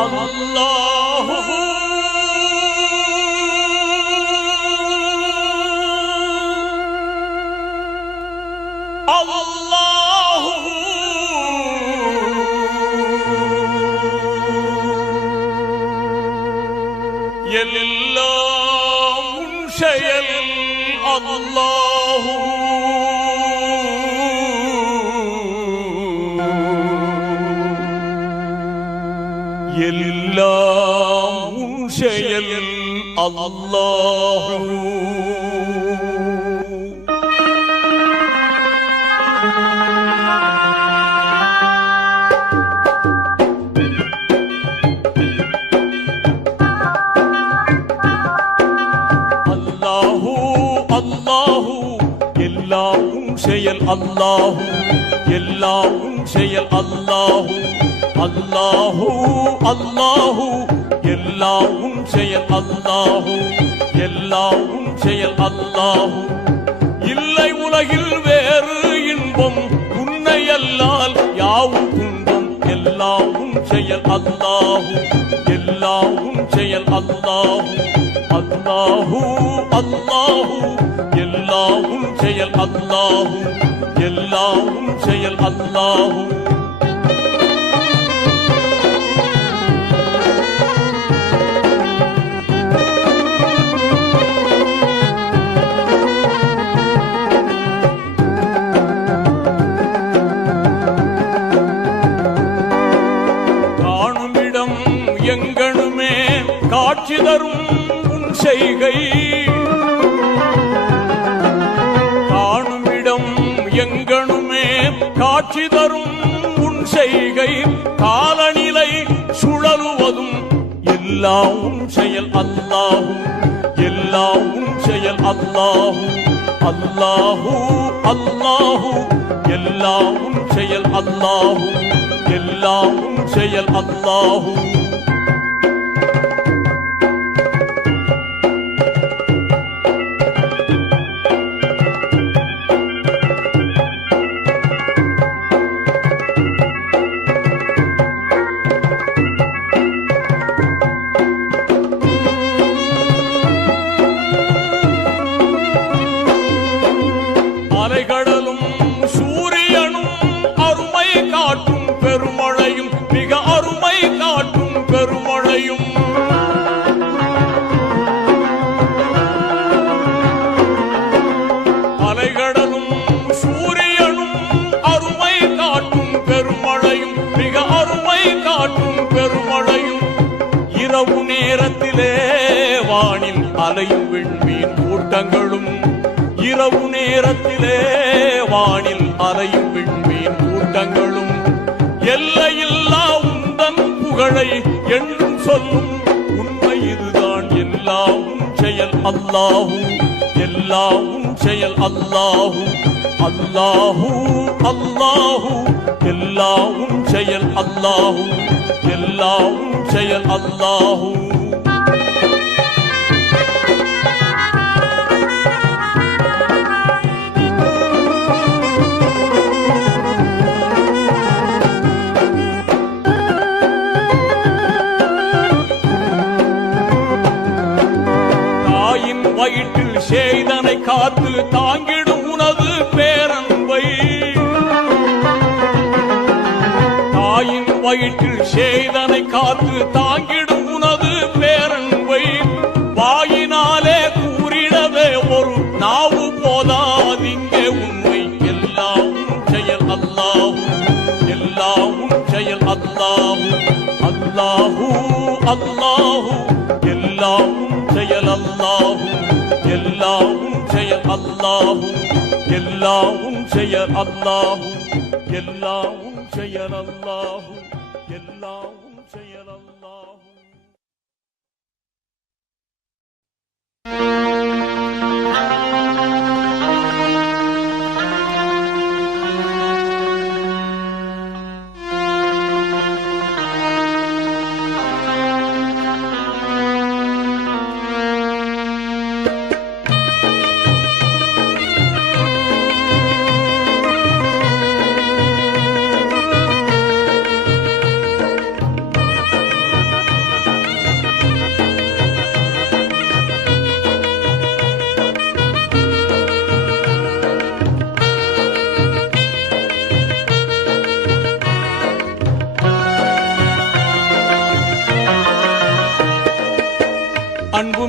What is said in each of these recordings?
அல்லாஹு அல்லாஹு எல்லாம் உன் செயல் அல்லாஹு எல்லாம் உன் செயல் அல்லாஹு செயல் அல்லாஹு எல்லாம் செயல் அல்லாஹு அல்லாஹு அல்லாஹு எல்லாம் செயல் அல்லாஹு எல்லாம் செயல் அல்லாஹு இல்லை உலகில் வேறு இன்பம் உன்னை அல்லால் யாவும் துன்பம் எல்லாம் செயல் அல்லாஹு எல்லாம் செயல் அல்லாஹு அல்லாஹு அல்லாஹு எல்லாம் செயல் அல்லாஹு எல்லாம் செயல் அல்லாஹு காணுமிடம் எங்கனுமே காட்சி தரும் உன் செய்கை எங்கனுமே காட்சி தரும் உன் செய்கை காலநிலை சுழலுவதும் எல்லாம் செயல் அல்லாஹு எல்லாம் செயல் அல்லாஹு அல்லாஹு அல்லாஹு எல்லாம் செயல் அல்லாஹு எல்லாம் செயல் அல்லாஹு அலைகடலும் சூரியனும் அருமை காட்டும் பெருமழையும் மிக அருமை காட்டும் பெருமழையும் அலைகடலும் சூரியனும் அருமை காட்டும் பெருமழையும் மிக அருமை காட்டும் பெருமழையும் இரவு நேரத்திலே வானில் அலையும் விண்மீன் கூட்டங்களும் இரவு நேரத்திலே வானில் அலையும் விண்மீன் கூட்டங்களும் எல்லையில்லா உந்தன் புகழை என்றும் சொல்லும் உண்மை இதுதான் எல்லாம் செயல் அல்லாஹு எல்லாம் செயல் அல்லாஹு அல்லாஹு அல்லாஹு எல்லாம் செயல் அல்லாஹு எல்லாம் செயல் அல்லாஹு வயிற்றில் செய்தனை காத்து தாங்கிடும் உனது பேரன்பை தாயின் வயிற்றில் செய்தனை காத்து தாங்கிடும் உனது பேரன்பை வாயினாலே கூறிடவே ஒரு நாவு போதாதிங்கே உண்மை எல்லாம் செயல் அல்லாஹு எல்லாம் செயல் அல்லாஹு அல்லாஹு அல்லாஹு எல்லாம் செயல் அல்லாஹு எல்லாம் செயல் அல்லாஹு எல்லாம் செயல் அல்லாஹு எல்லாம் செயல் அல்லாஹு எல்லாம் செயல் அல்லாஹு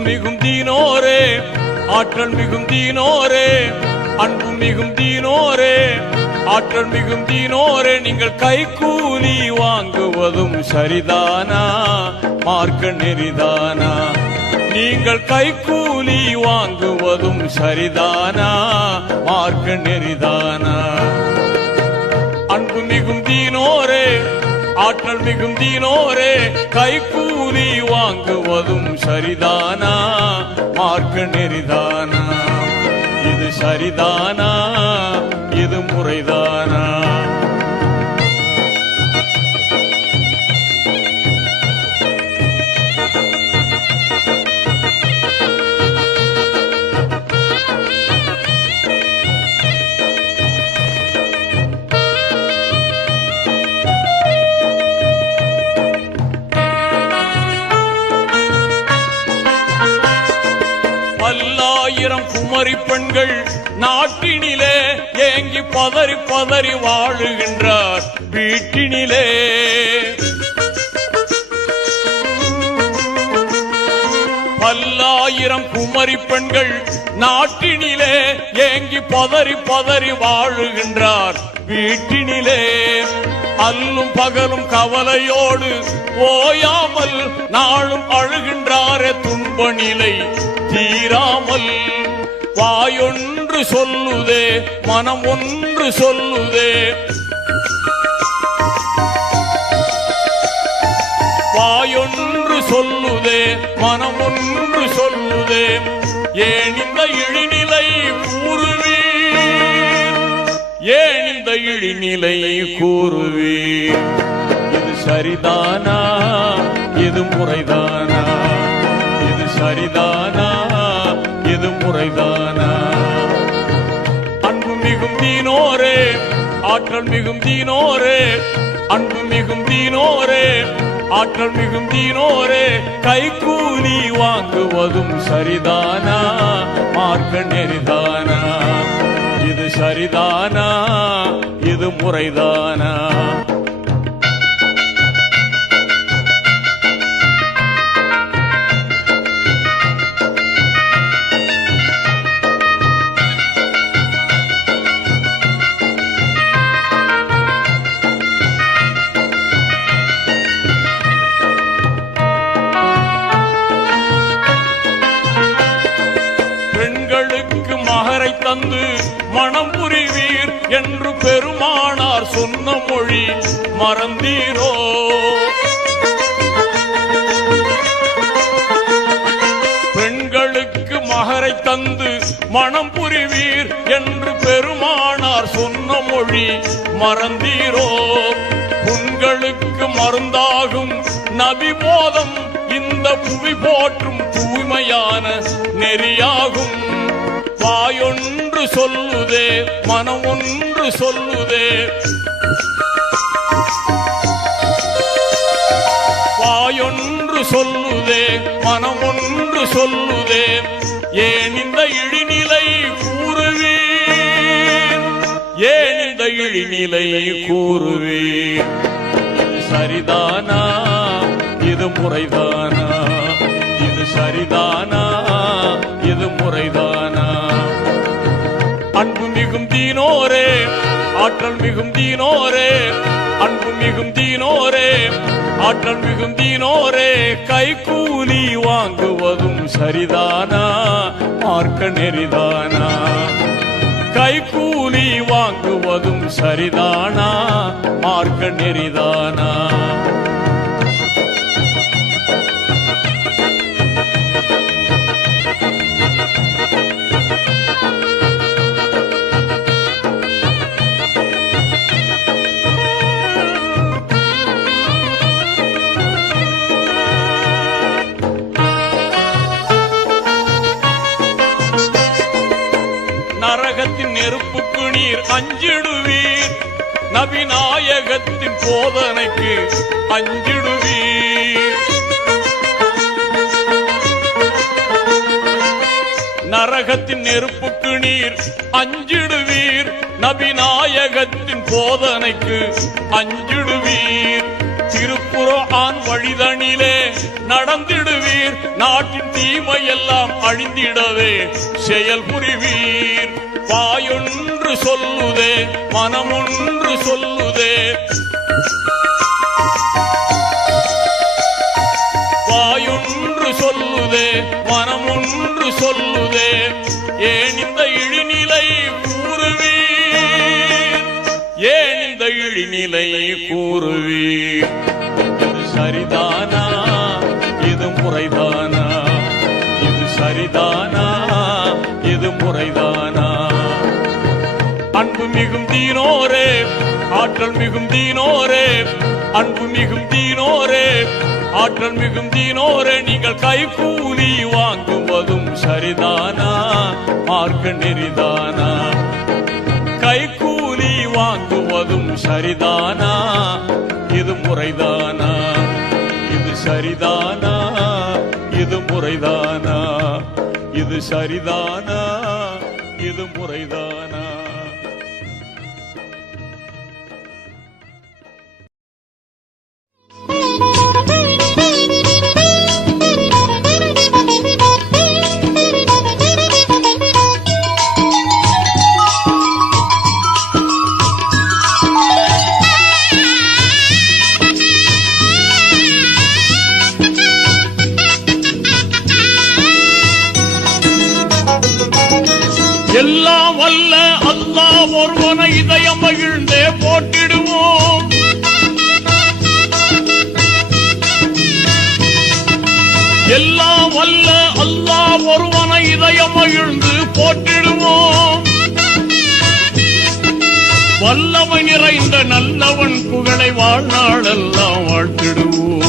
மிகும் தீனோரே ஆற்றல் மிகும் தீனோரே அன்பு மிகும் தீனோரே ஆற்றல் மிகும் தீனோரே நீங்கள் கைக்கூலி வாங்குவதும் சரிதானா மார்க்க நெறிதானா நீங்கள் கைக்கூலி வாங்குவதும் சரிதானா மார்க்க நெறிதானா அன்பு மிகும் தீனோரே ஆற்றல் மிகும் தீனோரே கைக்கூலி வாங்குவதும் சரிதானா மார்க்க நெறிதானா இது சரிதானா இது முறைதானா பல்லாயிரம் குமரி பெண்கள் நாட்டினிலே ஏங்கி பதறி பதறி வாழுகின்றார் வீட்டினிலே பல்லாயிரம் குமரி பெண்கள் நாட்டினிலே ஏங்கி பதறி பதறி வாழுகின்றார் வீட்டினிலே அல்லும் பகலும் கவலையோடு ஓயாமல் நாளும் அழுகின்றாரே துன்ப நிலை தீராமல் வாயொன்று சொல்லுதே மனம் ஒன்று சொல்லுதே வாயொன்று சொல்லுதே மனம் ஒன்று சொல்லுதே ஏன் இந்த இழிநிலை கூறுவீர் ஏன் இந்த இழிநிலை கூறுவீர் இது சரிதானா இது முறைதானா இது சரிதானா இது முறைதானா அன்பு மிகும் தீனோரே ஆற்றல் மிகும் தீனோரே அன்பு மிகும் தீனோரே ஆற்றல் மிகும் தீனோரே கைக்கூலி வாங்குவதும் சரிதானா மார்க்க நெறிதானா இது சரிதானா இது முறைதானா பெண்களுக்கு மகரை தந்து மனம் புரிவீர் என்று பெருமானார் சொன்ன மொழி மறந்தீரோ பெண்களுக்கு மகரை தந்து மனம் புரிவீர் என்று பெருமானார் சொன்ன மொழி மறந்தீரோ புண்களுக்கு மருந்தாகும் நபி போதம் இந்த புவி போற்றும் தூய்மையான நெறியாகும் வாயொன்று சொல்லுதே மனம் ஒன்று சொல்லுதே வாயொன்று சொல்லுதே மனம் ஒன்று சொல்லுதே ஏன் இந்த இழிநிலை கூறுவீர் ஏன் இந்த இழிநிலை கூறுவீர் இது சரிதானா இது முறைதானா இது சரிதானா இது முறைதானா அன்பு மிகும் தீனோரே ஆற்றல் மிகும் தீனோரே அன்பு மிகும் தீனோரே ஆற்றல் மிகும் தீனோரே கைக்கூலி வாங்குவதும் சரிதானா மார்க்க நெறிதானா கைக்கூலி வாங்குவதும் சரிதானா மார்க்க நெறிதானா நரகத்தின் நெருப்புக்கு நீர் அஞ்சிடுவீர் நபிநாயகத்தின் போதனைக்கு அஞ்சிடுவீர் நரகத்தின் நெருப்புக்கு நீர் அஞ்சிடுவீர் நபிநாயகத்தின் போதனைக்கு அஞ்சிடுவீர் திருக்குர்ஆன் வழிதனிலே நடந்திடுவீர். நாட்டின் தீமையெல்லாம் அழிந்திடவே செயல் புரிவீர். வாயொன்று சொல்லுதே மனமொன்று சொல்லுதே, வாயொன்று சொல்லுதே மனமொன்று சொல்லுதே. ஏன் இந்த இழிநிலை கூறுவீர், ஏன் இந்த இழிநிலை கூறுவீர். இது சரிதானா, இது முறைதானா, இது சரிதானா, இது முறைதானா. அன்பு மிகும் தீனோரே, ஆற்றல் மிகும் தீனோரே, அன்பு மிகும் தீனோரே, ஆற்றல் மிகும் தீனோரே, நீங்கள் கைகூலி வாங்குவதும் சரிதானா, மார்க்க நெறிதானா. கைகூலி வாங்குவதும் சரிதானா, இது முறைதானா. இது சரிதானா, இது முறைதானா. இது சரிதானா, இது முறைதானா. எல்லாம் வல்ல அல்லாஹ் ஒருவனை இதயம் மகிழ்ந்தே போட்டிடுவோம். எல்லாம் வல்ல அல்லாஹ் ஒருவனை இதயம் மகிழ்ந்து போட்டிடுவோம். வல்லமை நிறைந்த நல்லவன் புகழை வாழ்நாளெல்லாம் வாழ்த்திடுவோம்.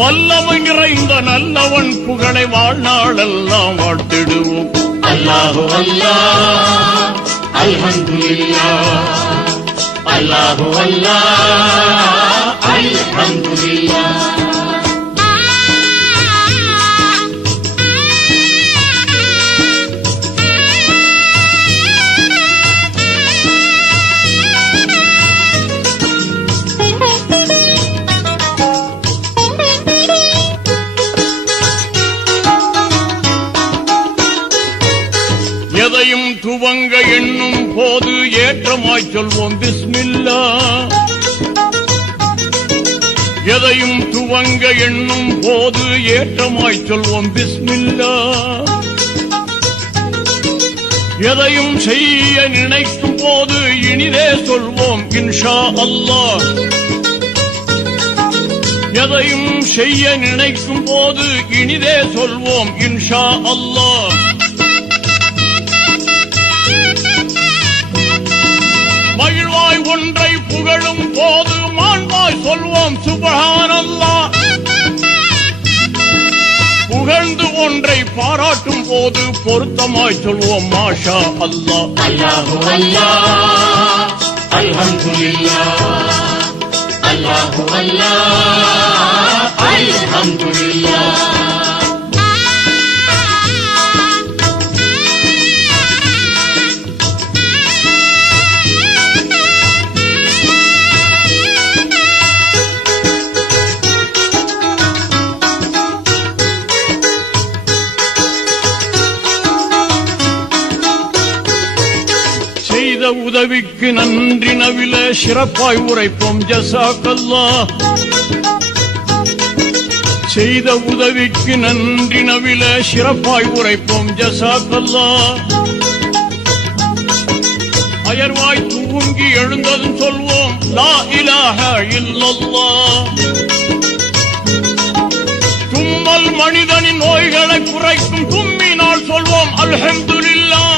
வல்லமை நிறைந்த நல்லவன் புகழை வாழ்நாளெல்லாம் வாழ்த்திடுவோம். அல்லாஹு அல்லாஹ், அல்ஹம்துலில்லாஹ், அல்லாஹு அல்லாஹ், அல்ஹம்துலில்லாஹ். எதையும் துவங்க எண்ணும் போது ஏற்றமாய் சொல்வோம் பிஸ்மில்லா. எதையும் துவங்க எண்ணும் போது ஏற்றமாய் சொல்வோம் பிஸ்மில்லா. எதையும் செய்ய நினைக்கும் போது இனிதே சொல்வோம் இன்ஷா அல்லாஹ். எதையும் செய்ய நினைக்கும் போது இனிதே சொல்வோம் இன்ஷா அல்லாஹ். மகிழ்வாய் ஒன்றை புகழும் போது மாண்பாய் சொல்வோம் சுப்ஹானல்லாஹ். புகழ்ந்து ஒன்றை பாராட்டும் போது பொருத்தமாய் சொல்வோம் மாஷா அல்லாஹ். அல்லாஹு அல்லாஹ், அல்ஹம்துலில்லாஹ், அல்லாஹு அல்லாஹ், அல்ஹம்துலில்லாஹ். செய்த உதவிக்கு நன்றி நவில சிறப்பாய் உரைப்போம் ஜஸாக்கல்லாஹ். செய்த உதவிக்கு நன்றி நவில சிறப்பாய் உரைப்போம் ஜஸாக்கல்லாஹ். அயர்வாய் தூங்கி எழுந்ததும் சொல்வோம் லா இலாஹ இல்லல்லாஹ். தும்மல் மனிதனின் நோய்களை குறைக்கும் தும்மினால் சொல்வோம் அல்ஹம்துலில்லாஹ்.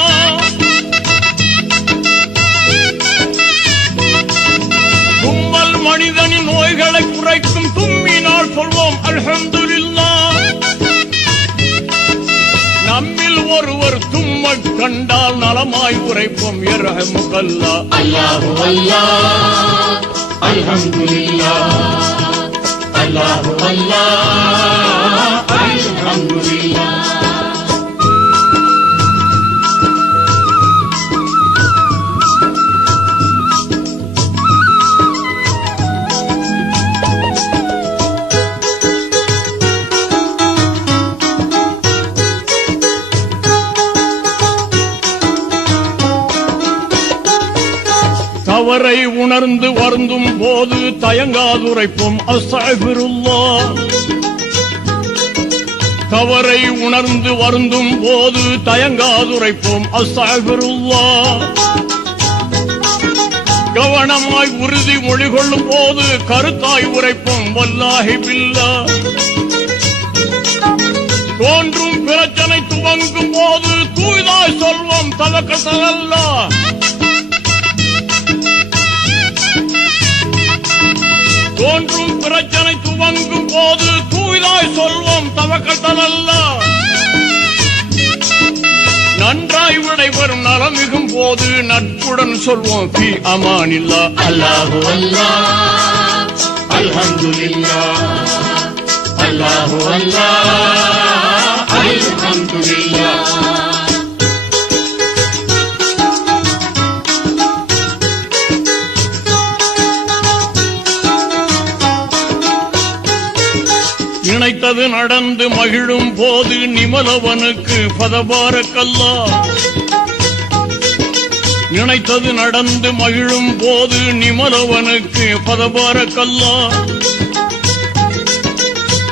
தும்மல் மனிதனின் நோய்களை குறைக்கும் தும்மினால் சொல்வோம் அல்ஹம்துலில்லாஹ். நம்மில் ஒருவர் தும்மக் கண்டால் நலமாய் உரைப்போம் யர்ஹமுகல்லாஹ். அல்லாஹு அல்லாஹ், அல்ஹம்துலில்லாஹ், அல்லாஹு அல்லாஹ், அல்ஹம்துலில்லாஹ். தவறை உணர்ந்து வருந்தும் போது தயங்காதுரைப்போம் அஸ்தக்ஃபிருல்லாஹ். தவறை உணர்ந்து வருந்தும் போது தயங்காதுரைப்போம் அஸ்தக்ஃபிருல்லாஹ். கவனமாய் உறுதி மொழி கொள்ளும் போது கருத்தாய் உரைப்போம் வல்லாஹி பில்லாஹ். தோன்றும் பிரச்சனை துவங்கும் போது தூய்தாய் சொல்வோம் தவக்கல் அல்லாஹ். தோன்றும் பிரச்சனை துவங்கும் போது தூய்தாய் சொல்வோம் தவக்கல் அல்லாஹ். நன்றாய் விடைபெறும் நலமிகும் போது நட்புடன் சொல்வோம் ஃபி அமானில்லாஹ். அல்லாஹு அல்லாஹ் அல்ஹம்துலில்லாஹ் அல்லாஹு அல்லாஹ் அல்ஹம்துலில்லாஹ். நினைத்தது நடந்து மகிழும் போது நிமலவனுக்கு பதபாரக்கல்லாஹ். நினைத்தது நடந்து மகிழும் போது நிமலவனுக்கு பதபாரக்கல்லாஹ்.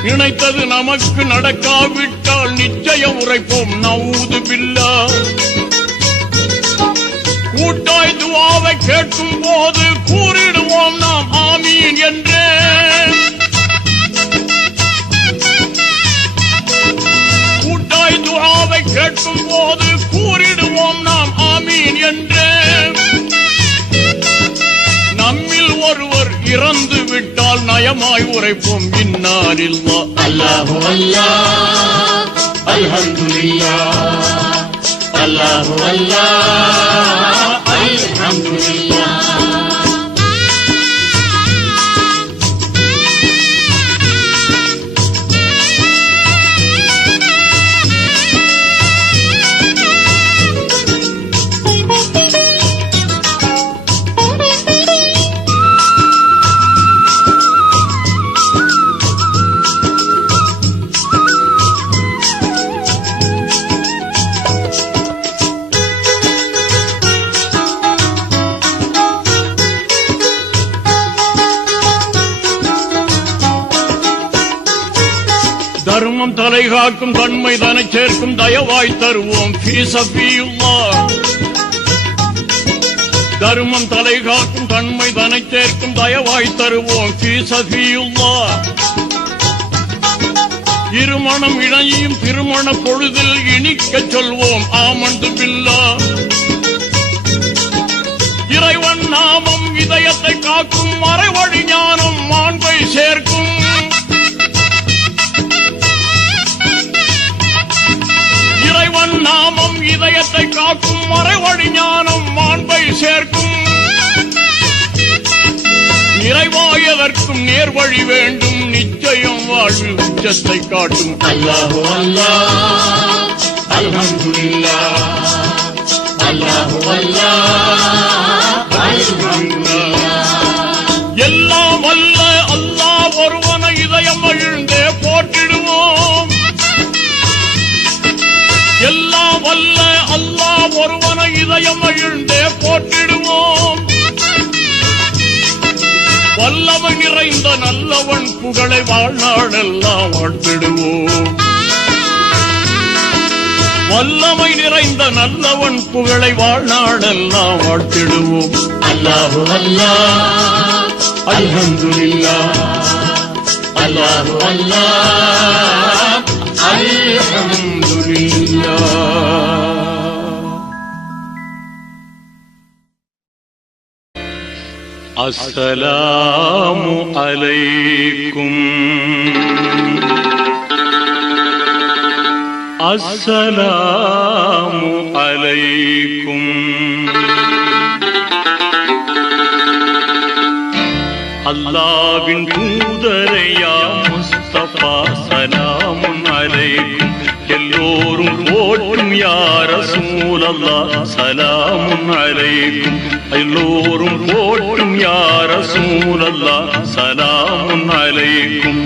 நினைத்தது நமக்கு நடக்காவிட்டால் நிச்சயம் உரைப்போம் நஊது பில்லாஹ். கூட்டாய் துஆவை கேட்கும் போது கூறிடுவோம் நாம் ஆமீன் என்றே. கூட்டாய் துஆவை கேட்கும் போது கூறிடுவோம் நாம் ஆமீன் என்றே. நம்மில் ஒருவர் இறந்து விட்டால் நயமாய் உரைப்போம் இன்னா லில்லாஹ். அல்லாஹு அல்லாஹ் அல்ஹம்துலில்லாஹ் அல்லாஹு அல்லாஹ் அல்ஹம்துலில்லாஹ். தர்மம் தலை காக்கும் தன்மை தனை சேர்க்கும் தயவாய் தருவோம் ஃபீ சபீலில்லாஹ். தர்மம் தலை காக்கும் தன்மை தனை சேர்க்கும் தயவாய் தருவோம் ஃபீ சபீலில்லாஹ். இருமணம் இணையும் திருமண பொழுதில் இனிக்கச் சொல்வோம் ஆமன்து பில்லாஹ். இறைவன் நாமம் இதயத்தை காக்கும் மறைவழி ஞானம் மாண்பை சேர்க்கும். இறைவன் நாமம் இதயத்தை காக்கும் மறைவழி ஞானம் மாண்பை சேர்க்கும். நிறைவாயதற்கும் நேர்வழி வேண்டும் நிச்சயம் வாழ்வு உச்சத்தை காட்டும். அல்லாஹு அல்லாஹ் அல்ஹம்துலில்லாஹ் அல்லாஹு அல்லாஹ் அல்ஹம்துலில்லாஹ். எல்லாம் அல்ல அல்லாஹ் ஒருவனை இதயம் மகிழ்ந்தே போற்றிடுவோம். எல்லாம் அல்ல அல்லாஹ் ஒருவனை இதயம் மகிழ்ந்தே போற்றிடுவோம். வல்லமை நிறைந்த நல்லவன் புகழை வாழ்நாளெல்லாம் வாழ்த்திடுவோம். வல்லமை நிறைந்த நல்லவன் புகழை வாழ்நாளெல்லாம் வாழ்த்திடுவோம். அல்லாஹு அல்லாஹ் அல்ஹம்துலில்லாஹ் அல்லாஹு அல்லாஹ் அல்ஹம்துலில்லாஹ். அஸ்ஸலாமு அலைக்கும் அஸ்ஸலாமு அலைக்கும். அல்லாஹ்வின் தூதரையா முஸ்தபா சலாமுன் அலைக்கும். எல்லோரும் போற்றும் யா ரசூலல்லாஹ் சலாமுன் அலைக்கும். எல்லோரும் போற்றும் யா ரசூலல்லாஹ் சலாமுன் அலைக்கும்.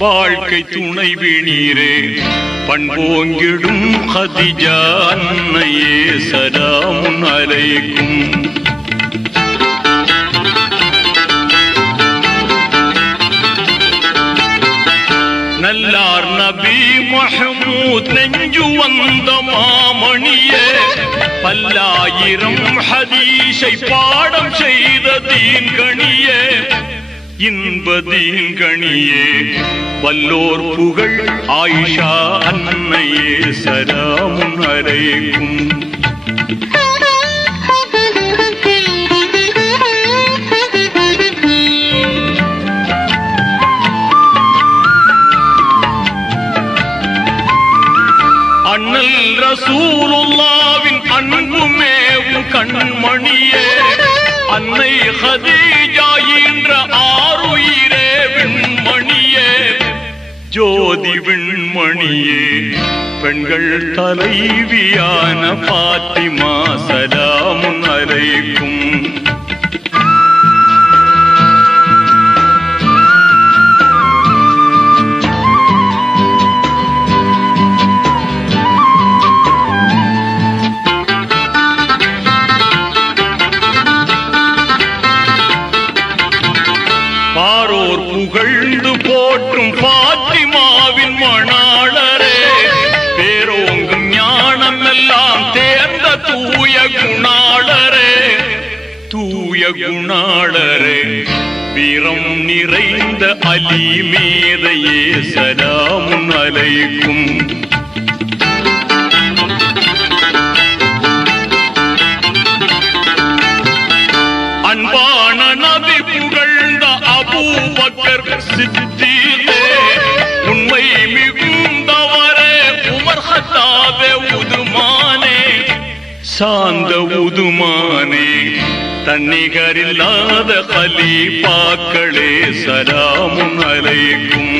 வாழ்க்கை துணைவி நீரே பண்போங்கிடும் ஹதிஜா அன்னையே சலாமுன் அலைக்கும். நல்லார் நபி முஹம்மூத் நெஞ்சு வந்த மாமணியே பல்லாயிரம் ஹதீஸை பாடம் செய்த தீன்கணியே இன்ப தீன்கணியே வல்லோர் புகழ் ஆயிஷா அன்னையே சலாமுன் அலைக்கும். அண்ணல் ரசூலுல்லாவின் அன்புமேவும் கண்மணியே அன்னை ஹதீஜா என்ற ஆருயிரே விண்மணியே ஜோதி விண்மணியே பெண்கள் தலைவியான பாத்திமா சலாமுன் அலைக்கும். புகழ்ந்து போற்றும் பாத்திமாவின் மணாளரே பேரோங்கும் ஞானம் எல்லாம் தேர்ந்த தூய குணாளரே தூய குணாளரே வீரம் நிறைந்த அலி மேதையே சலாமுன் அலைக்கும். அன்பான நபி புகழ்ந்த அபூபக்கர் சித்தீகே உண்மை மிகுந்தவரே உமர் ஹத்தாபே உதுமானே சாந்த உதுமானே தன்னிகரில்லாத கலீஃபாக்களே சலாமுன் அலைக்கும்.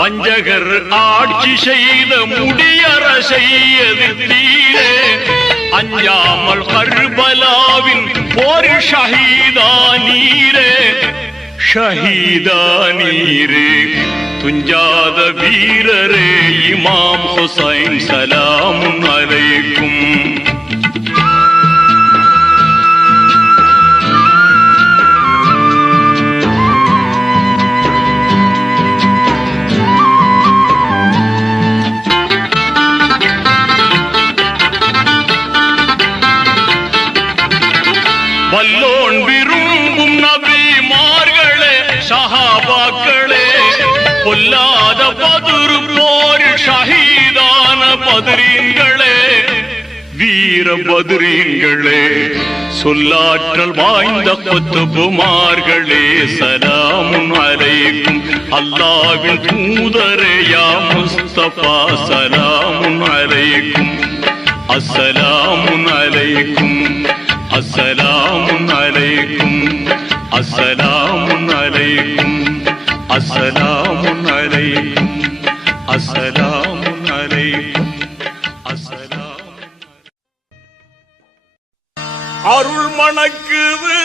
வஞ்சகர் ஆட்சி செய்த முடியரசை எதிர்த்தீரே அஞ்சாமல் கர்பலாவின் போர் ஷஹீதானீரே ஷஹீதானீரே துஞ்சாத வீரரே இமாம் ஹுசைன் சலாமுன் அலைக்கும். வல்லோன் விரும்பும் நபிமார்களே சஹாபாக்களே பொல்லாத பதுர் போர் ஷஹீதான பதுரீன்களே வீர பதுரீன்களே சொல்லாற்றல் வாய்ந்த குத்துபுமார்களே சலாமுன் அலைக்கும். அல்லாஹ்வின் தூதரே யா முஸ்தபா சலாமுன் அலைக்கும். அஸ்ஸலாமுன் அலைக்கும் அஸ்ஸலாமுன் அலைக்கும் அஸ்ஸலாமுன் அலைக்கும் அஸ்ஸலாமுன் அலைக்கும் அஸ்ஸலாமுன் அலைக்கும் அஸ்ஸலாமுன். அருள் மணக்குது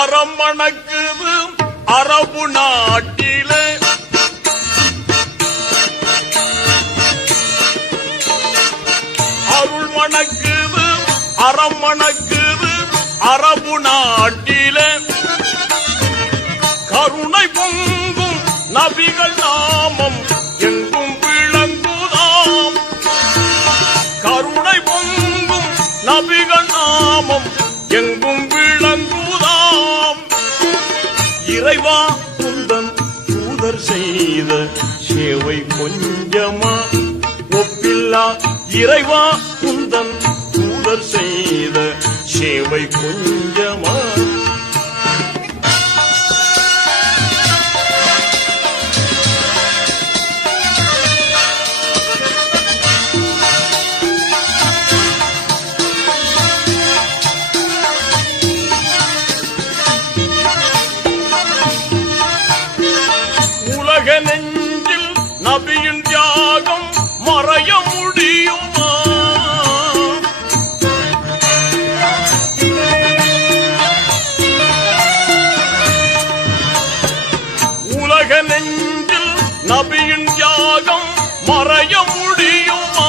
அறம் மணக்குது அரபு நாட்டிலே அருள் மணக்குது அறம் மணக்குது அரபு நாட்டிலே கருணை பொங்கும் நபிகள் நாமம் எங்கும் விளங்குதாம். கருணை பொங்கும் நபிகள் நாமம் எங்கும் விளங்குதாம். இறைவா குந்தன் தூதர் செய்த சேவை கொஞ்சமா ஒப்பில்லா இறைவா குந்தன் தூதர் செய்த சேவை கொஞ்சமா. உலக நெஞ்சில் நபியின் தியாகம் மறைய தாயின் தியாகம் மறைய முடியுமா?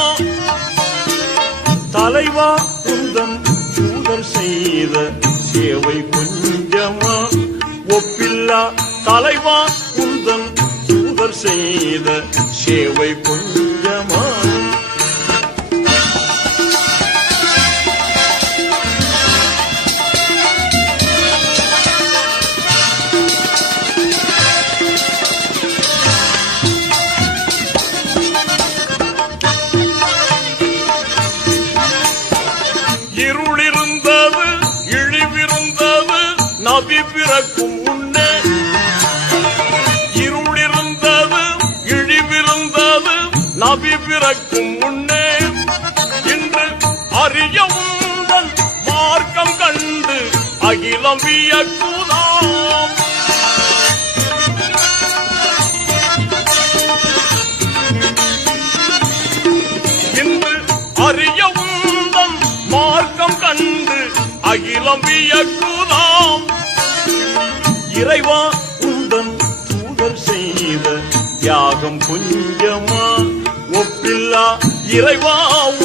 தலைவா உந்தன் தூதர் செய்த சேவை கொஞ்சமா? ஒப்பில்லா தலைவா உந்தன் தூதர் செய்த சேவை கொஞ்சமா? இருளிருந்தது, இழிவிருந்தது நபி பிறக்கும் முன்னே. இருளிருந்தது, இழிவிருந்தது நபி பிறக்கும் முன்னே. இன்று அறிய உந்தன் மார்க்கம் கண்டு அகிலம் வியக்குதாம். இன்று அறிய உந்தன் மார்க்கம் கண்டு அகிலம் வியக்குதாம். இறைவா உந்தன் தூதர் செய்த தியாகம் கொஞ்சமா? ஒப்பில்லா இறைவா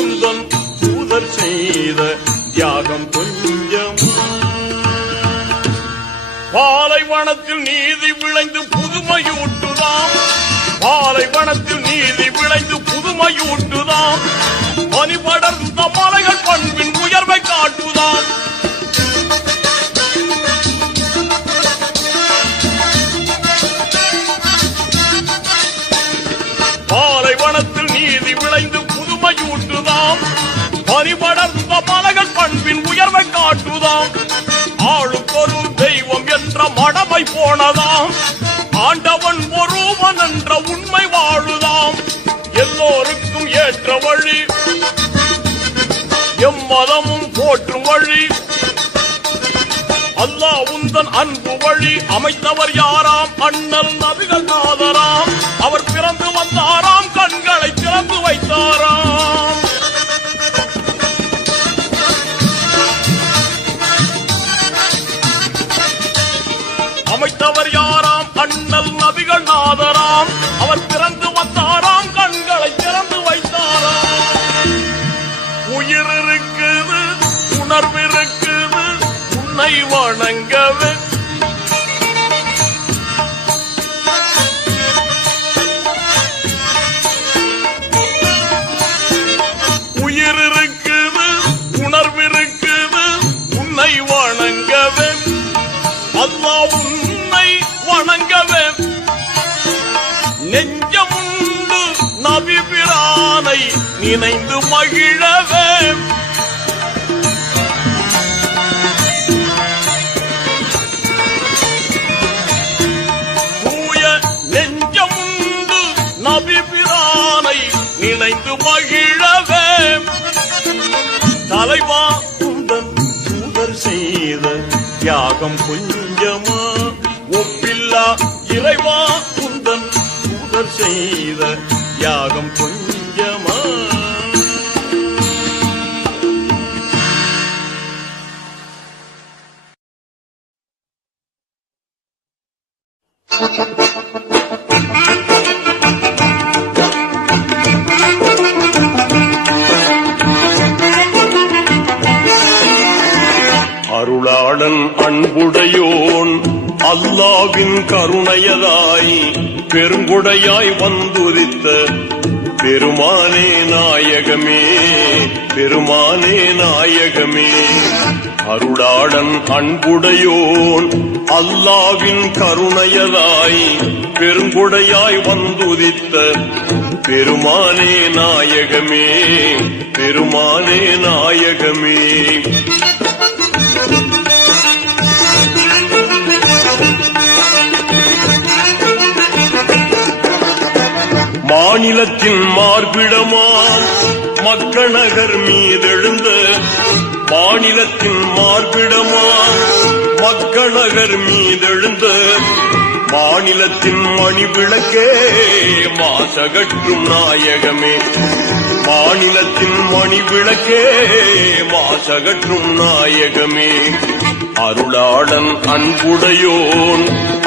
உந்தன் தூதர் செய்த தியாகம் கொஞ்சமா? பாலைவனத்தில் நீதி விளைந்து புதுமையூட்டுதாம். பாலைவனத்தில் நீதி விளைந்து புதுமையூட்டுதாம். பனி படர்ந்த மலைகள் பண்பின் உயர்வை காட்டுதாம். பாலைவனத்தில் நீதி விளைந்து புதுமையூட்டுதாம். பனி படர்ந்த மலைகள் பண்பின் உயர்வை காட்டுதாம். ஆளுக்கொரு தெய்வம் என்ற மடமை போனதாம். ஆண்டவன் ஒருவன் என்ற உண்மை வாழுதாம். எல்லோருக்கும் ஏற்ற வழி, எம்மதமும் போற்றும் வழி. அல்லாஹ் உந்தன் அன்பு வழி அமைத்தவர் யாராம்? அண்ணல் நபிகள் நாதராம். அவர் பிறந்து வந்தாராம், கண்களை திறந்து வைத்தாராம். அமைத்தவர் யாராம்? அண்ணல் நபிகள் நாதராம். அவர் பிறந்து வந்தாராம், கண்களை திறந்து வைத்தாராம். உயிர் இருக்குது, உணர்வு இருக்குது, உன்னை வணங்கவே. உயிர் இருக்குது, உணர்வு இருக்குது, உன்னை வணங்கவே. அல்லாஹ் உன்னை வணங்கவே. நெஞ்சமுண்டு நபி பிரானை நினைந்து மகிழவே. தூய நெஞ்சமுண்டு நபி பிரானை நினைந்து மகிழவே. தலைவா உந்தன் தூதர் செய்த தியாகம் கொஞ்சமா? ஒப்பில்லா இறைவா உந்தன் தூதர் செய்த தியாகம் கொஞ்சமா? அருளாளன் அன்புடையோன் அல்லாவின் கருணையதாய் பெருங்குடையாய் வந்துதித்த பெருமானே நாயகமே, பெருமானே நாயகமே. அருளாளன் அன்புடையோன் அல்லாவின் கருணையதாய் பெருங்குடையாய் வந்துதித்த பெருமானே நாயகமே, பெருமானே நாயகமே. மாநிலத்தின் மார்பிடமாம் மக்கநகர் மீதெழுந்த, மாநிலத்தின் மார்பிடமாம் மக்கநகர் மீதெழுந்த மாநிலத்தின் மணிவிளக்கே மாசகற்றும் நாயகமே, மாநிலத்தின் மணிவிளக்கே மாசகற்றும் நாயகமே. அருளாளன் அன்புடையோன்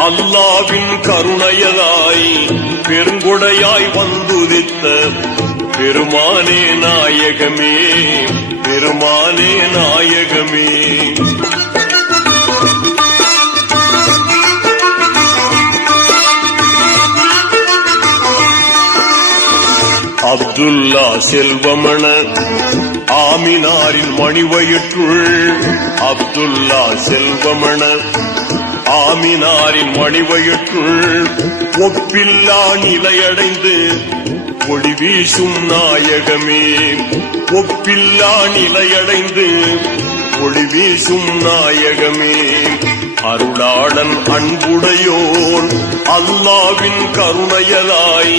அல்லாவின் கருணையதாய் பெருங்கொடையாய் வந்துதித்த பெருமானே நாயகமே, பெருமானே நாயகமே. அப்துல்லா செல்வமண ஆமினாரின் மணிவயிற்றுள், அப்துல்லா செல்வமண ஆமினாரின் மணிவயிற்றுள் ஒப்பில்லா நிலையடைந்து ஒளி வீசும் நாயகமே, ஒப்பில்லா நிலையடைந்து ஒளி வீசும் நாயகமே. அருளாளன் அன்புடையோன் அல்லாவின் கருணையதாய்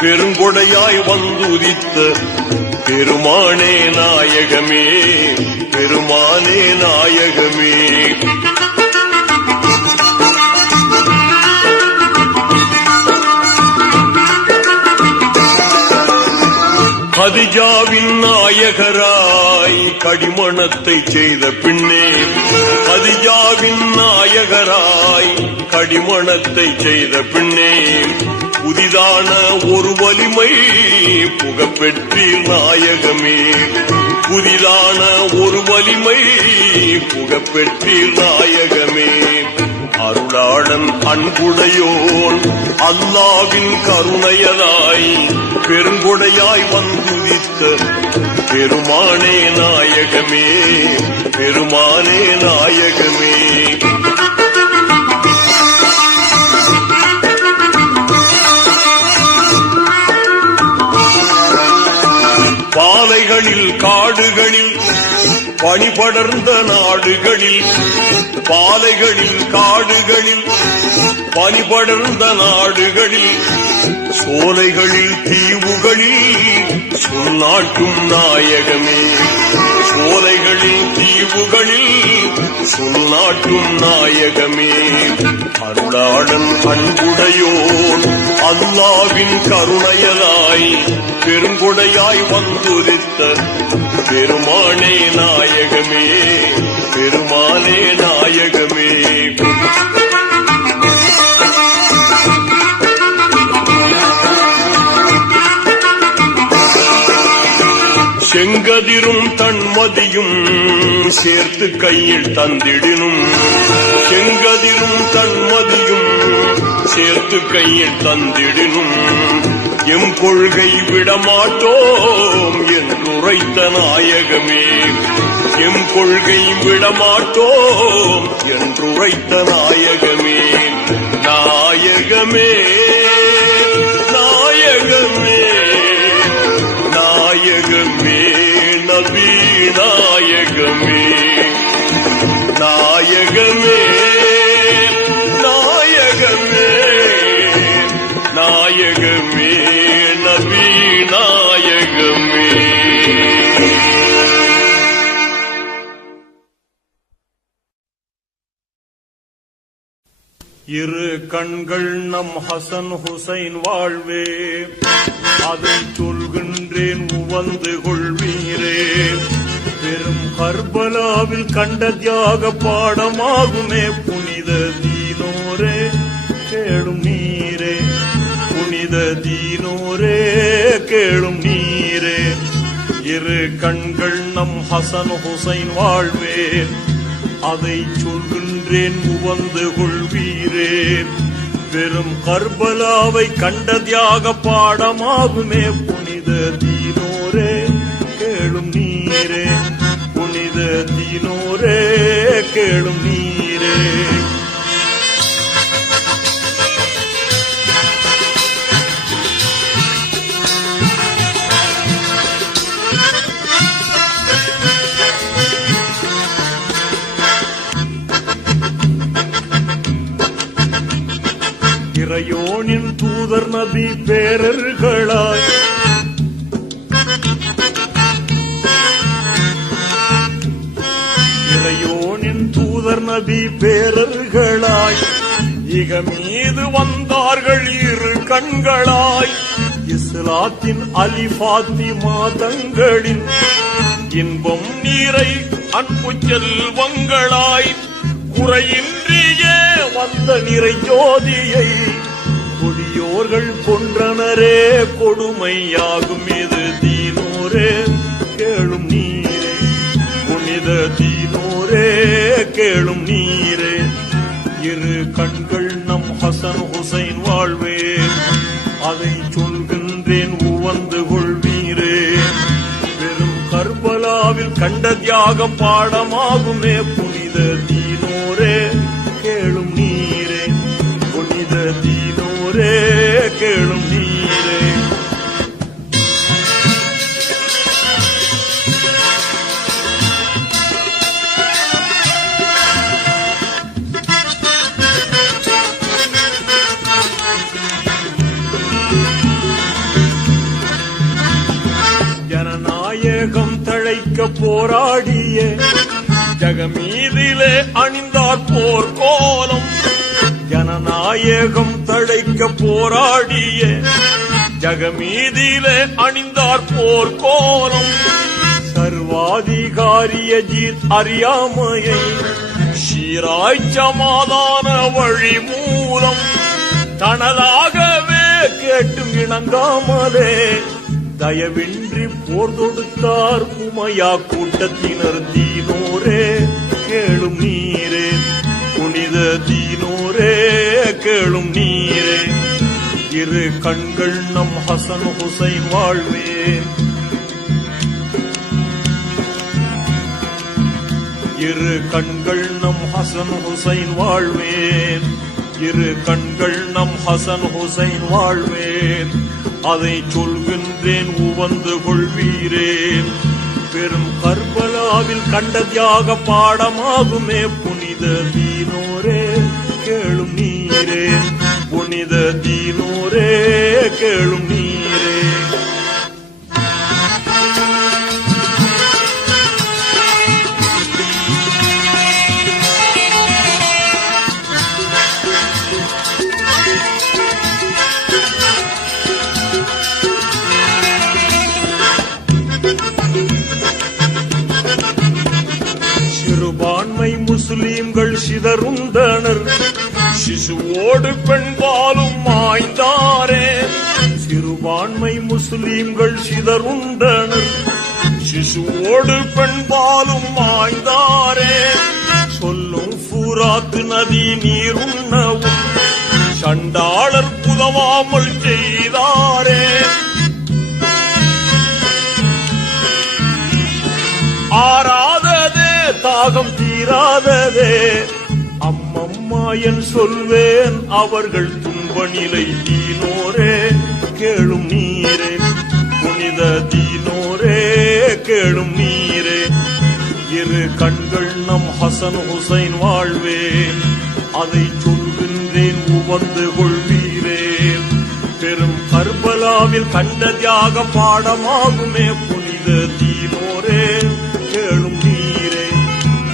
பெருங்கொடையாய் வந்துதித்த பெருமானே நாயகமே, பெருமானே நாயகமே. கதிஜாவின் நாயகராய் கடிமணத்தை செய்த பின்னே, கதிஜாவின் நாயகராய் கடிமணத்தை செய்த பின்னே புதிதான ஒரு வலிமை புகப்பெற்றீர் நாயகமே, புதிதான ஒரு வலிமை புகப்பெற்றீர் நாயகமே. அருளாளன் அன்புடையோன் அல்லாவின் கருணையதாய் பெருங்கொடையாய் வந்துதித்த பெருமானே நாயகமே, பெருமானே நாயகமே. பாலைகளில் காடுகளில் பனிபடர்ந்த நாடுகளில், பாலைகளில் காடுகளில் பனிபடர்ந்த நாடுகளில் சோலைகளில் தீவுகளில் சொல்லாட்டும் நாயகமே, சோலைகளில் தீவுகளில் சொல்லாட்டும் நாயகமே. அருளாளன் அன்புடையோன் அல்லாவின் கருணையதாய் பெருங்கொடையாய் வந்துதித்த பெருமானே நாயகமே, பெருமானே நாயகமே. செங்கதிரும் தன்மதியும் சேர்த்து கையில் தந்திடினும், செங்கதிரும் தன்மதியும் சேர்த்து கையில் தந்திடினும் எம் கொள்கை விடமாட்டோம் என்றுரைத்த நாயகமே, எம் கொள்கை விடமாட்டோம் என்றுரைத்த நாயகமே. நாயகமே, நாயகமே, நாயகமே, நபி நாயகமே, நாயகமே, நாயகமே, நாயகமே, நபி நாயகமே. இரு கண்கள் நம் ஹசன் ஹுசைன் வாழ்வே, அதை சொல்கின்றேன் உவந்து கொள்வீரே. பெரும் கர்பலாவில் கண்ட தியாக பாடமாகுமே புனித தீனோரே கேளும் நீரே, புனித தீனோரே கேளும் நீரே. இரு கண்கள் நம் ஹசன் ஹுசைன் வாழ்வே, அதை சொல்கின்றேன் உவந்து கொள்வீரே. பெரும் கர்பலாவை கண்ட தியாக பாடமாகுமே புனித தீனோரே கேளும் நீரே, புனித தீனோரே கேளும் நீரே. இறையோனின் தூதர் நபி பேரர்களாய், இறையோனின் தூதர் நபி பேரர்களாய் இக மீது வந்தார்கள் இரு கண்களாய். இஸ்லாத்தின் அலி பாத்திமா தங்களின் இன்பம் நீரை அன்பு செல்வங்களாய் குறையின்றியே வந்த நிறை ஜோதியை கொடியோர்கள் கொன்றனரே, கொடுமையாகும் இது தீனோரே கேளும் நீரே, புனித தீனோரே கேளும் நீரே. இரு கண்கள் நம் ஹசன் ஹுசைன் வாழ்வே, அதை சொல்கின்றேன் உவந்து கொள்வீரே. வெறும் கர்பலாவில் கண்ட தியாகம் பாடமாகுமே, புனித தீனோரே கேளும் நீரே, புனித தீனோரே கேளும் நீரே. ஜனநாயகம் தழைக்க போராடிய ஜகமீதிலே அணிந்தார் போர்க்கோலம், ஜனநாயகம் தழைக்க போராடிய ஜகமீதிலே அணிந்தார் போர்க்கோலம். சர்வாதிகாரிய ஜீத் அறியாமையை சீராய் சமாதான வழி மூலம் தனதாகவே கேட்டும் இணங்காமலே தயவின்றி போர் தொடுத்தார் உமையா கூட்டத்தினர். தீனோரே கேளும் நீரே, புனித தீனோரே கேளும் நீரே. இரு கண்கள் நம் ஹசன் ஹுசைன் வாழ்வே, இரு கண்கள் நம் ஹசன் ஹுசைன் வாழ்வே, இரு கண்கள் நம் ஹசன் ஹுசைன் வாழ்வே. அதை சொல்கின்றேன் உவந்து கொள்வீரேன். பெரும் கர்பலாவில் கண்ட தியாக பாடமாகுமே, புனித தீனோரே கேளும் நீரே, புனித தீனோரே கேளும் நீரே. சிறுபான்மை முஸ்லீம்கள் சிதறுண்டனர், சிசுவோடு பெண்பாலும் மாய்ந்தாரே. சிறுபான்மை முஸ்லீம்கள் சிதறுண்டனர், சிசுவோடு பெண்பாலும் மாய்ந்தாரே. சொல்லும் ஃபூராத்து நதி நீருண்ணவும் சண்டாளர் புதவாமல் செய்தாரே. ஆறாததே தாகம் தீராததே, அம்மம்மா என் சொல்வேன் அவர்கள் துன்ப நிலை. தீனோரே கேளும் நீரே, புனித தீனோரே கேளும் நீரே. இரு கண்கள் நம் ஹசன் ஹுசைன் வாழ்வே, அதை சொல்கின்றேன் உவந்து கொள்வீரே. பெரும் கர்பலாவில் கண்ட தியாக பாடமாகுமே, புனித தீனோரே கேளும் நீரே,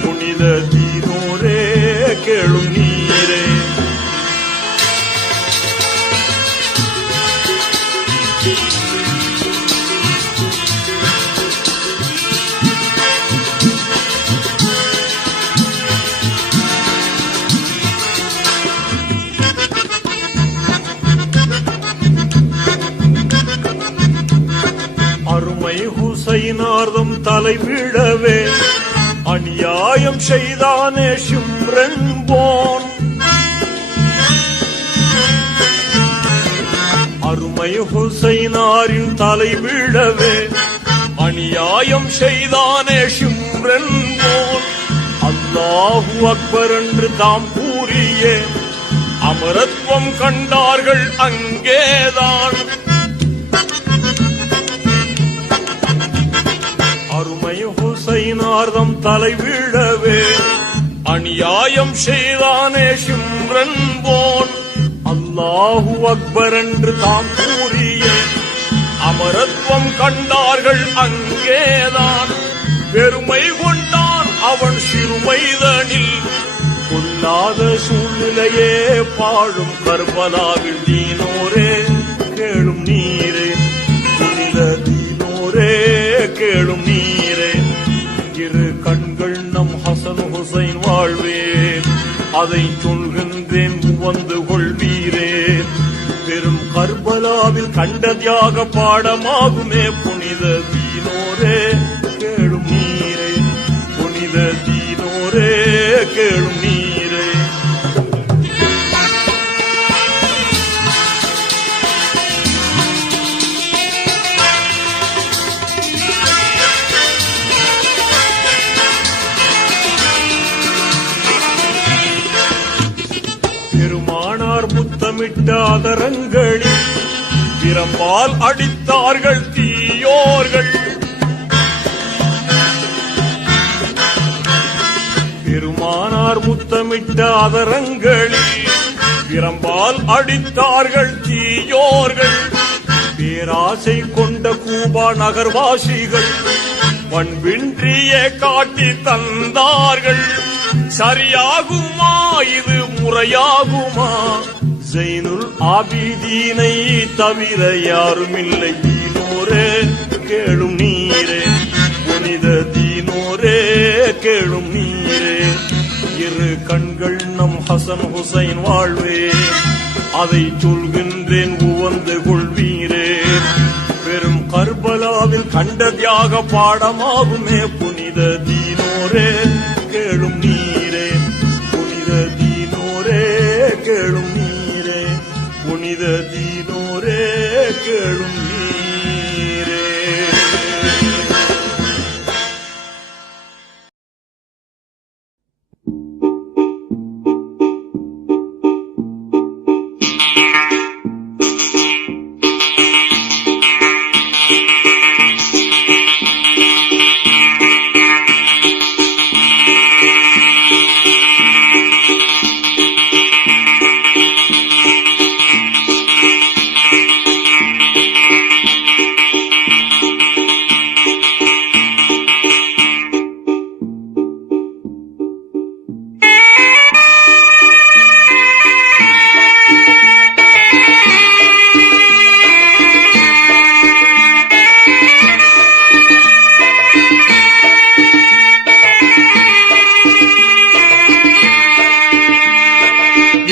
புனித தீனோரே கேளும் நீரே. அருமை ஹுசைனார்தம் தலை விழவே அநியாயம் செய்தானே ஷிம்ரன் போன். அருமை ஹுசைனாரின் தலை விழவே அநியாயம் செய்தானே ஷிம்ரன் போன். அல்லாஹு அக்பர் என்று தாம் கூறிய அமரத்வம் கண்டார்கள் அங்கேதான். அருமை ஹுசைனார்தம் தலை விழவே அநியாயம் செய்தானே ஷிம்ரன் போன். அல்லாஹு அக்பர் என்று தாம் கூறிய அமரத்வம் கண்டார்கள் அங்கேதான். பெருமை கொண்டான் அவன் சிறுமைதனில், கொல்லாத சூழ்நிலையே பாழும் கர்பலாவில். தீனோரே கேளும் நீரே, புனித தீனோரே கேளும் நீரே. இரு கண்கள் நம் ஹசன் ஹுசைன் வாழ்வே, அதை சொல்கின்றேன் வந்து கொள்வீரே. பெரும் கர்பலாவில் கண்ட தியாக பாடமாகுமே புனித தீனோரே கேளும் நீரே. புனித தீனோரே கேளும் நீரே. பெருமானார் முத்தமிட்ட அதரங்களில் பிரம்பால் அடித்தார்கள் தீயோர்கள். பெருமானார் முத்தமிட்ட அதரங்களில் பிரம்பால் அடித்தார்கள் தீயோர்கள். பேராசை கொண்ட கூபா நகர்வாசிகள் பண்பின்றியே காட்டி தந்தார்கள். சரியாகுமா இது முறையாகுமா? ஜைனுல் ஆபிதீனை தவிர யாருமில்லை. தீனோரே கேளும் நீரே. புனித தீனோரே கேளும் நீரே. இரு கண்கள் நம் ஹசன் ஹுசைன் வாழ்வே, அதை சொல்கின்றேன் உவந்து கொள்வீரே. பெரும் கர்பலாவில் கண்ட தியாக பாடமாகுமே புனித தீனோரே கேளும் நீரே. புனித தீனோரே கேளும் நீரே. புனித தீனோரே கேளும் நீரே.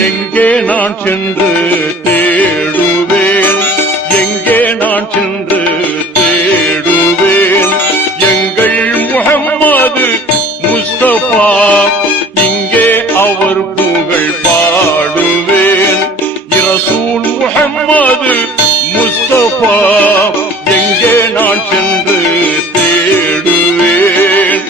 எங்கே நான் சென்று தேடுவேன்? எங்கே நான் சென்று தேடுவேன்? எங்கள் முஹம்மது முஸ்தபா, இங்கே அவர் புகழ் பாடுவேன். இரசூல் முஹம்மது முஸ்தபா, எங்கே நான் சென்று தேடுவேன்?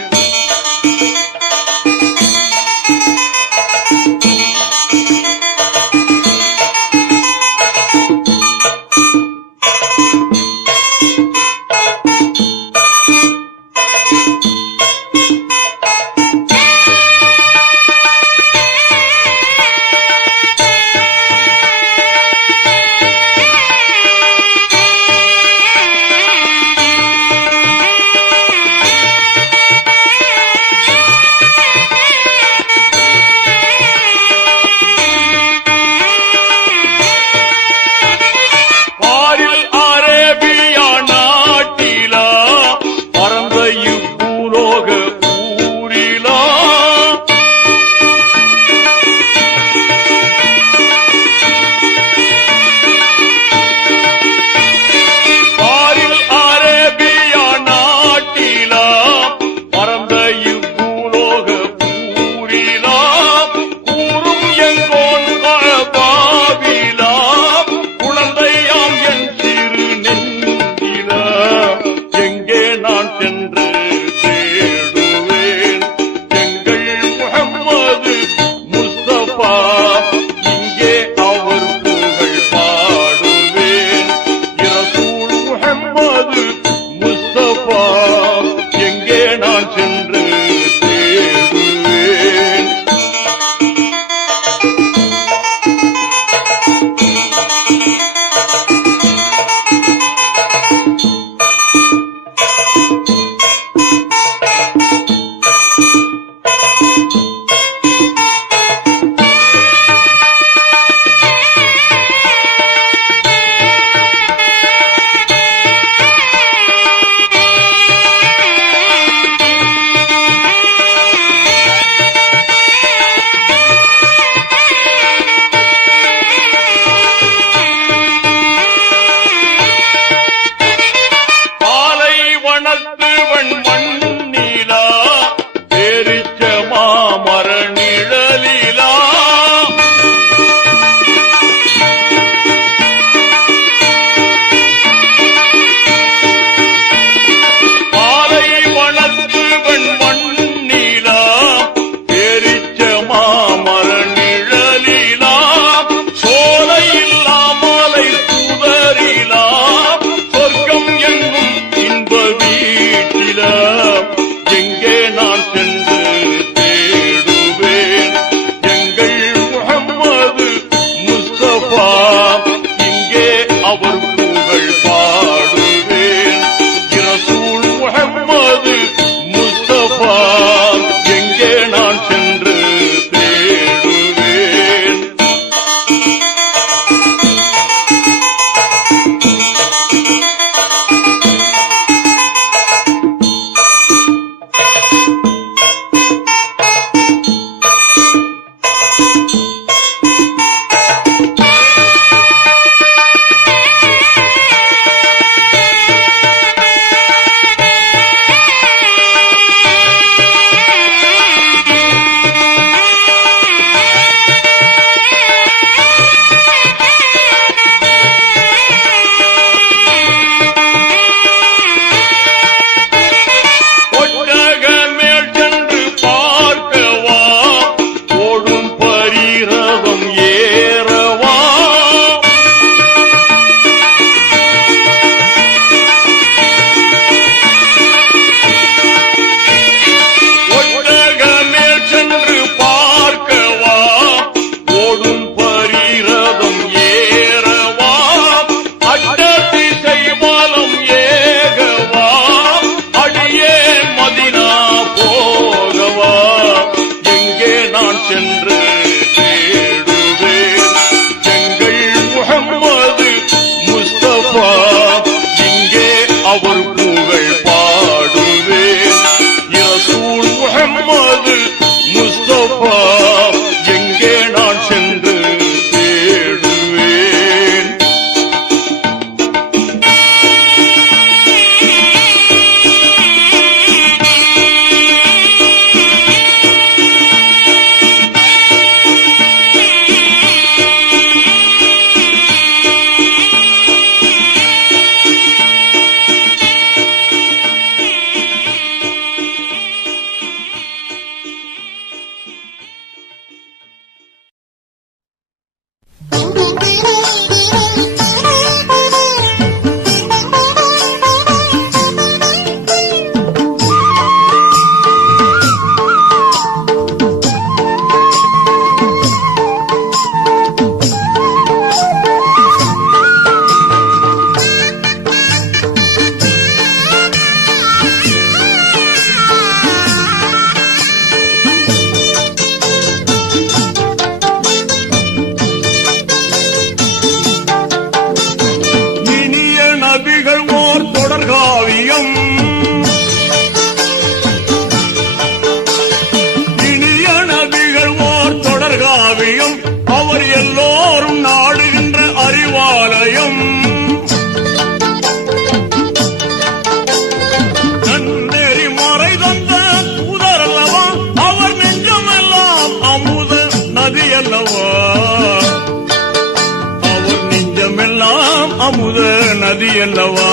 அல்லவா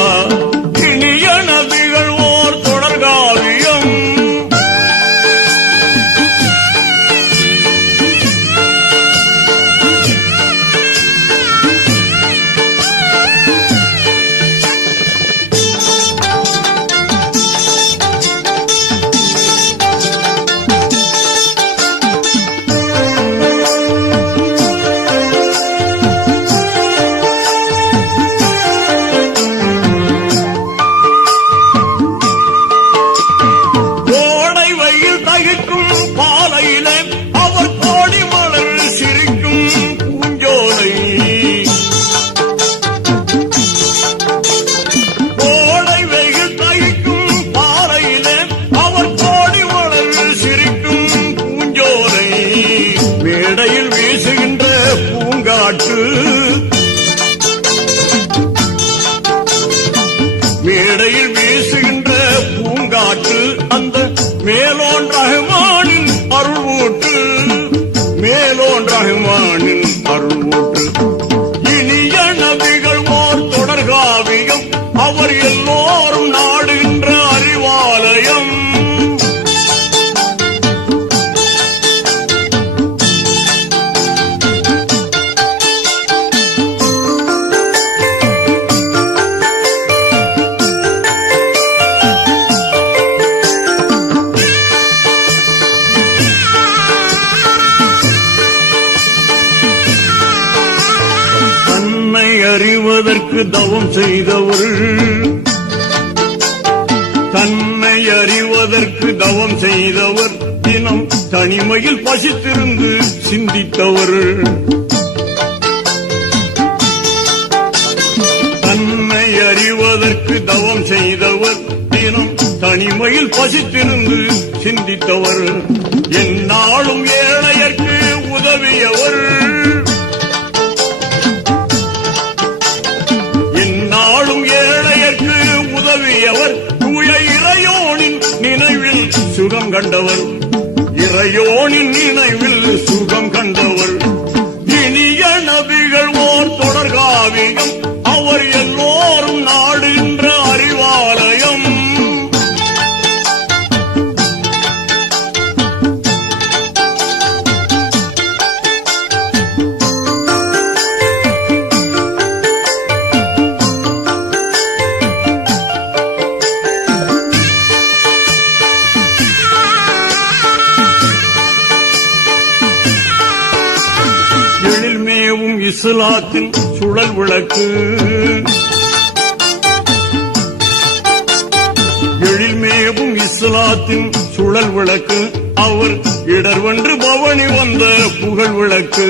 இனிய நபிகள் ஓர் தொடர்காவியம். மேடையில் வீசுகின்ற பூங்காற்று அந்த மேலோன் ரஹ்மானின் அருள்வூற்று, மேலோன் ரஹ்மானின் அருள்வூற்று. இனிய நபிகள் ஓர் தொடர்காவியம், அவர் எல்லோரும் நாடுகின்ற அறிவாலயம். அறிவதற்கு தவம் செய்தவர், தன்னை அறிவதற்கு தவம் செய்தவர், தினம் தனிமையில் பசித்திருந்து சிந்தித்தவர். தன்னை அறிவதற்கு தவம் செய்தவர், தினம் தனிமையில் பசித்திருந்து சிந்தித்தவர். எந்நாளும் ஏழையர்க்கு உதவியவர், உதவியவர். தூய இறையோனின் நினைவில் சுகம் கண்டவர், இறையோனின் நினைவில் சுகம் கண்டவர். இனிய நபிகள் ஓர் தொடர்காவியம், அவர் எல்லோரும் நாடுகின்ற அறிவாலயம். இஸ்லாத்தின் சுழல் விளக்கு, எழில்மேவும் இஸ்லாத்தின் சுழல் விளக்கு, அவர் இடர்வென்று பவனி வந்த புகழ் விளக்கு.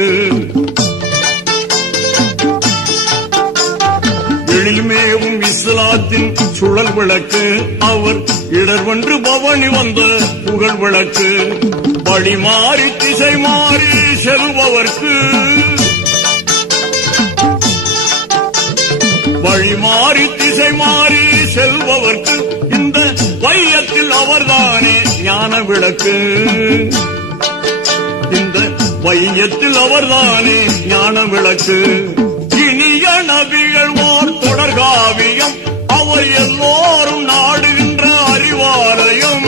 எழில்மேவும் இஸ்லாத்தின் சுழல் விளக்கு, அவர் இடர்வென்று பவனி வந்த புகழ் விளக்கு. வழி மாறி திசை மாறி செல்பவர்க்கு, வழி மாறி திசை மாறி செல்பவர்க்கு இந்த வையத்தில் அவர்தானே ஞான விளக்கு. இந்த வையத்தில் அவர்தானே ஞான விளக்கு. இனிய நபிகள் ஓர் தொடர்காவியம், அவர் எல்லோரும் நாடுகின்ற அறிவாலயம்.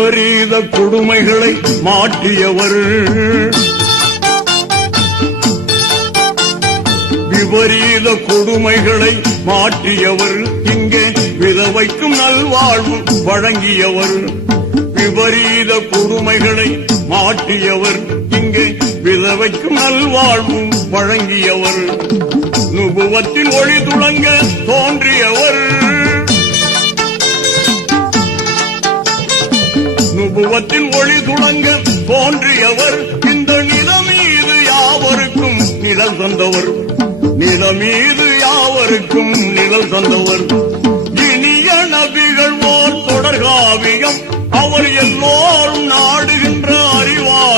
விபரீத கொடுமைகளை மாற்றியவர், விபரீத கொடுமைகளை மாற்றியவர். இங்கே விதவைக்கும் நல்வாழ்வு வழங்கியவர், விபரீத கொடுமைகளை மாற்றியவர். இங்கே விதவைக்கும் நல்வாழ்வு வழங்கியவர். நுபுவத்தின் ஒளி துளங்க தோன்றியவர், நுபுவத்தில் ஒளி துளங்க தோன்றியவர். இந்த நிலமீது யாவருக்கும் நிழல் தந்தவர், நிலமீது யாவருக்கும் நிழல் தந்தவர். இனிய நபிகள் ஓர் தொடர்காவியம், அவர் எல்லோரும் நாடுகின்ற அறிவார்.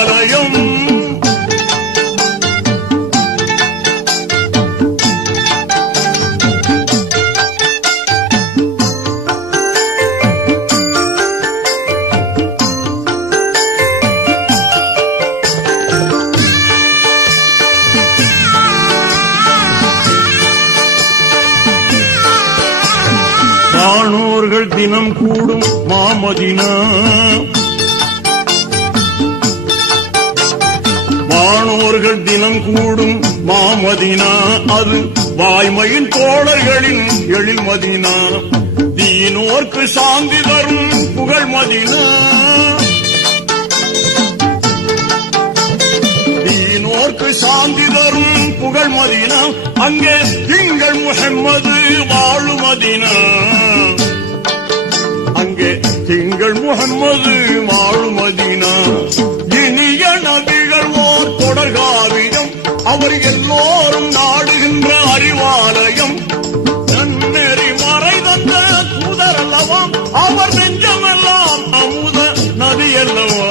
தினம் கூடும் மாமதினா, வானோர்கள் தினம் கூடும் மாமதினா, அது வாய்மையின் தோழர்களின் எழில் மதினா, தீனோர்க்கு சாந்தி தரும் புகழ் மதினா, தீனோர்க்கு சாந்தி தரும் புகழ் மதினா, அங்கே திங்கள் முஹம்மது வாழும் மதினா, அங்கே திங்கள் முஹம்மது வாழும் மதினா, இனிய நபிகள் ஓர் தொடர்காவியம், அவர் எல்லோரும் நாடுகின்ற அறிவாலயம், நன்னெறி மறை தந்த தூதர் அல்லவா, அவர் நெஞ்சமெல்லாம் அமுத நதி அல்லவா,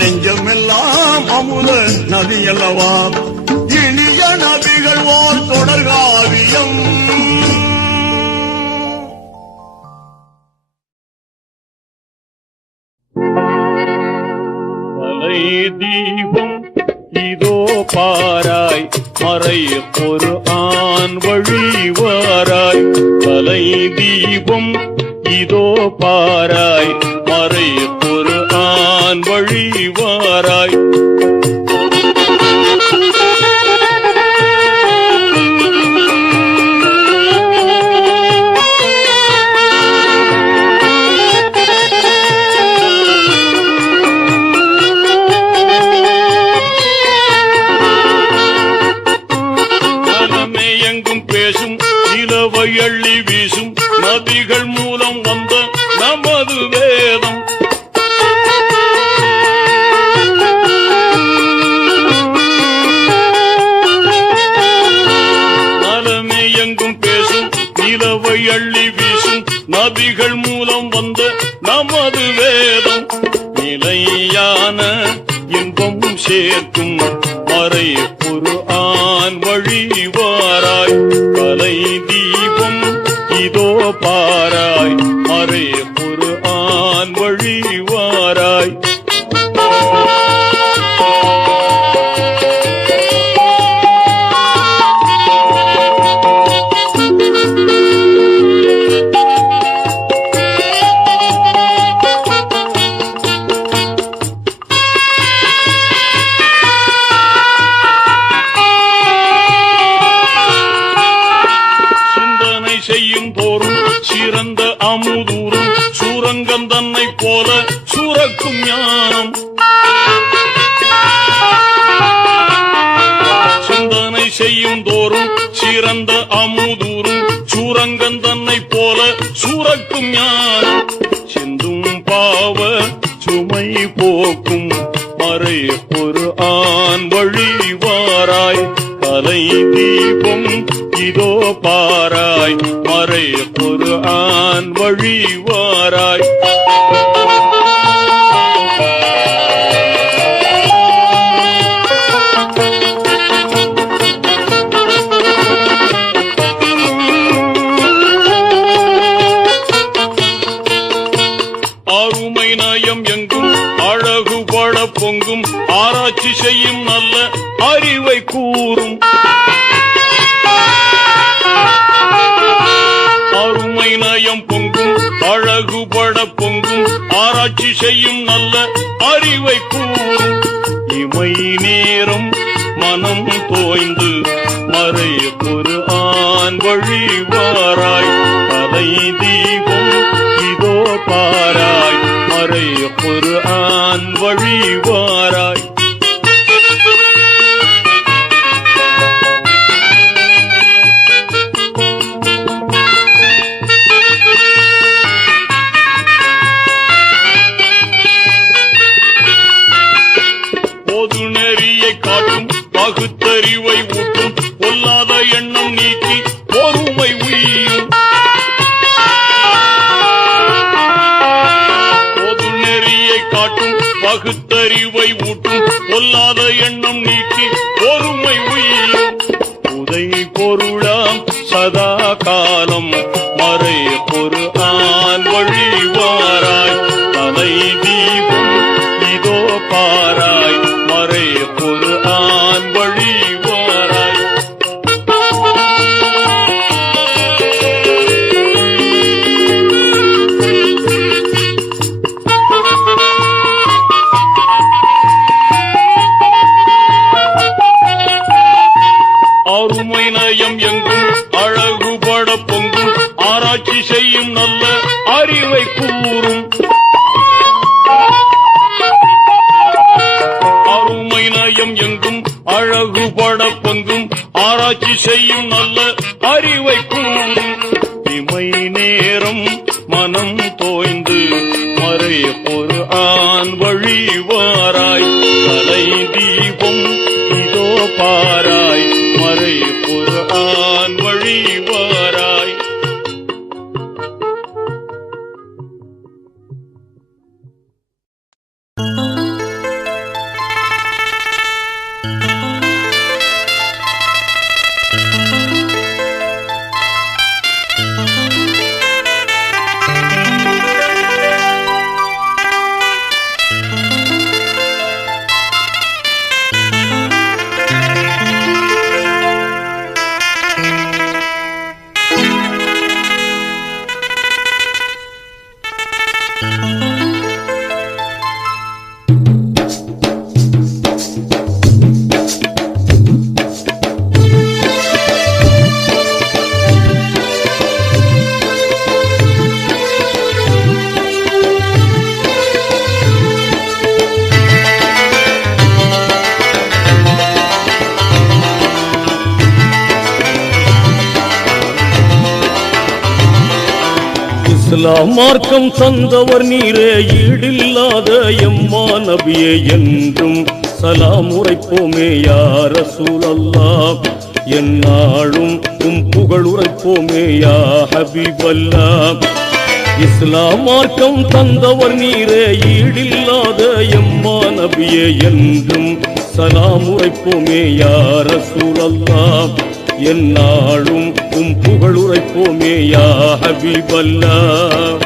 நெஞ்சமெல்லாம் அமுத நதி அல்லவா, இனிய நபிகள் ஓர் தொடர்காவியம். தீபம் இதோ பாராய், மறை ஒரு ஆண் வழிவாராய், தலை தீபம் இதோ பாராய், மறை ஒரு ஆண் வழிவாராய், அள்ளி வீசும் நதிகள் மூலம் வந்த நமது வேதம், நலமே எங்கும் பேசும் நிலவை அள்ளி வீசும் நதிகள் மூலம் வந்த நமது வேதம், நிலையான இன்பம் சேர்க்கும் மறை குர்ஆன் வழிவாராய், கலை தீபம் இதோ பாராய், மறை குர்ஆன் வழிவாராய், சிறந்த அமுதூரும் சூரங்கம் தன்னை போல சூரக்கும் ஞானம், சிந்தனை செய்யும் தோறும் சிறந்த அமுதூரும் சூரங்கம் தன்னை போல சூரக்கும் ஞானம், சிந்தும் பாவ சுமை போக்கும் மறை குர்ஆன் வழிவாராய், கலை தீபம் இதோ பாராய், மறை குர்ஆன் வழிவாராய், அருமை நயம் எங்கும் அழகுபட பொங்கும் ஆராய்ச்சி செய்யும் நல்ல அறிவை கூறும், அருமை நயம் பொங்கும் அழகுபட பொங்கும் ஆராய்ச்சி செய்யும் நல்ல அறிவை கூறும், இமை நேரம் மனம் தோய்ந்து மறை குர்ஆன் வழிவாராய், கலை தீபம் இதோ பாராய், மறை குர்ஆன் வழிவாராய், பொது நெறியை காட்டும் பகுத்தறிவை ஊட்டும் பொல்லாத எண்ணம் நீக்கி பொறுமை உய்யும், பொது நெறியை காட்டும் பகுத்தறிவை ஊட்டும் பொல்லாத எண்ணம் நீக்கி பொறுமை உய்யும், உதை பொருளாம் சதா காலம் மறை குர்ஆன் வழிவாராய், கலை தீபம் இதோ பாராய், மறை குர்ஆன் வழிவாராய், அழகுபட பங்கும் ஆராய்ச்சி செய்யும் நல்ல அறிவை கூறும் இமை நேரம் மனம் தோய்ந்து மறை ஒரு ஆண் வழிவாராய் கலை தீபம் இதோ பாராய் மறை ஒரு ஆண் வழிவாராய். இஸ்லாம் மார்க்கம் தந்தவர் நீரே ஈடில்லாத எம்மா நபியே என்றும் சலாம் உரைப்போமே யா ரசூலல்லாஹ் எந்நாளும் புகழ் உரைப்போமே யா ஹபீபல்லாஹ். இஸ்லாம் மார்க்கம் தந்தவர் நீரே ஈடில்லாத எம்மா நபியே என்றும் சலாம் உரைப்போமே யா ரசூலல்லாஹ் எந்நாளும் புகழ் உரைப்போமே யா ஹபீபல்லாஹ்.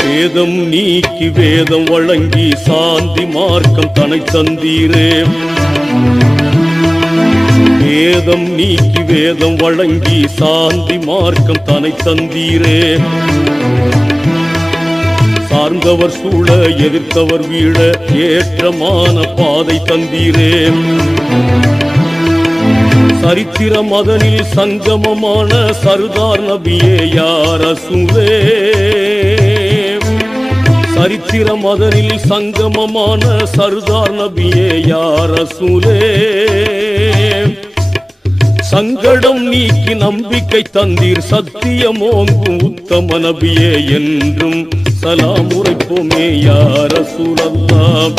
வேதம் நீக்கி வேதம் வழங்கி சாந்தி மார்க்கம் தனை தந்தீரே. வேதம் நீக்கி வேதம் வழங்கி சாந்தி மார்க்கம் தனை தந்தீரே. சார்ந்தவர் சூழ எதிர்த்தவர் வீழ ஏற்றமான பாதை தந்தீரே. சரித்திர மதனில் சங்கமமான சர்தார் நபியே யா ரசூலே. சரித்திர மதனில் சங்கமமான சர்தார் நபியே யா ரசூலே. சங்கடம் நீக்கி நம்பிக்கை தந்தீர் சத்தியமோங்கும் உத்தம நபியே என்றும் சலாம் உரைப்போமே யா ரசூலல்லாஹ்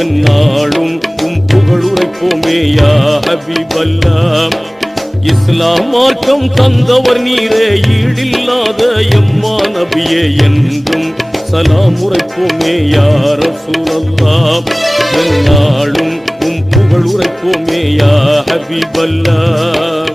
எந்நாளும் புகழ் உரைப்போமே யா ஹபீபல்லாஹ். இஸ்லாம் மார்க்கம் தந்தவர் நீரே ஈடில்லாத எம்மா நபியே என்றும் சலாம் உரைப்போமே யா ரசூலல்லாஹ் எந்நாளும் புகழ் உரைப்போமே யா ஹபீபல்லாஹ்.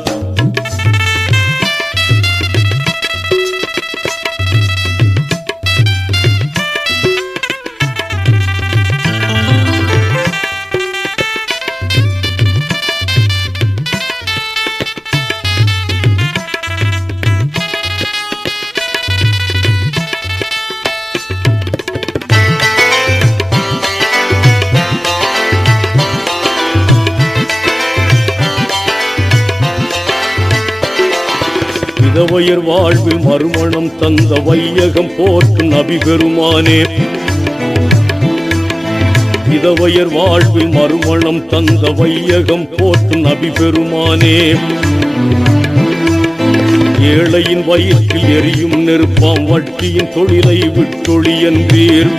விதவையர் வாழ்வில் மறுமணம் தந்த வையகம் போற்றும் நபி பெருமானே. விதவையர் வாழ்வில் மறுமணம் தந்த வையகம் போற்றும் நபி பெருமானே. ஏழையின் வயிற்றில் எரியும் நெருப்பாம் வட்டியின் தொழிலை விட்டொழி என்றீர்.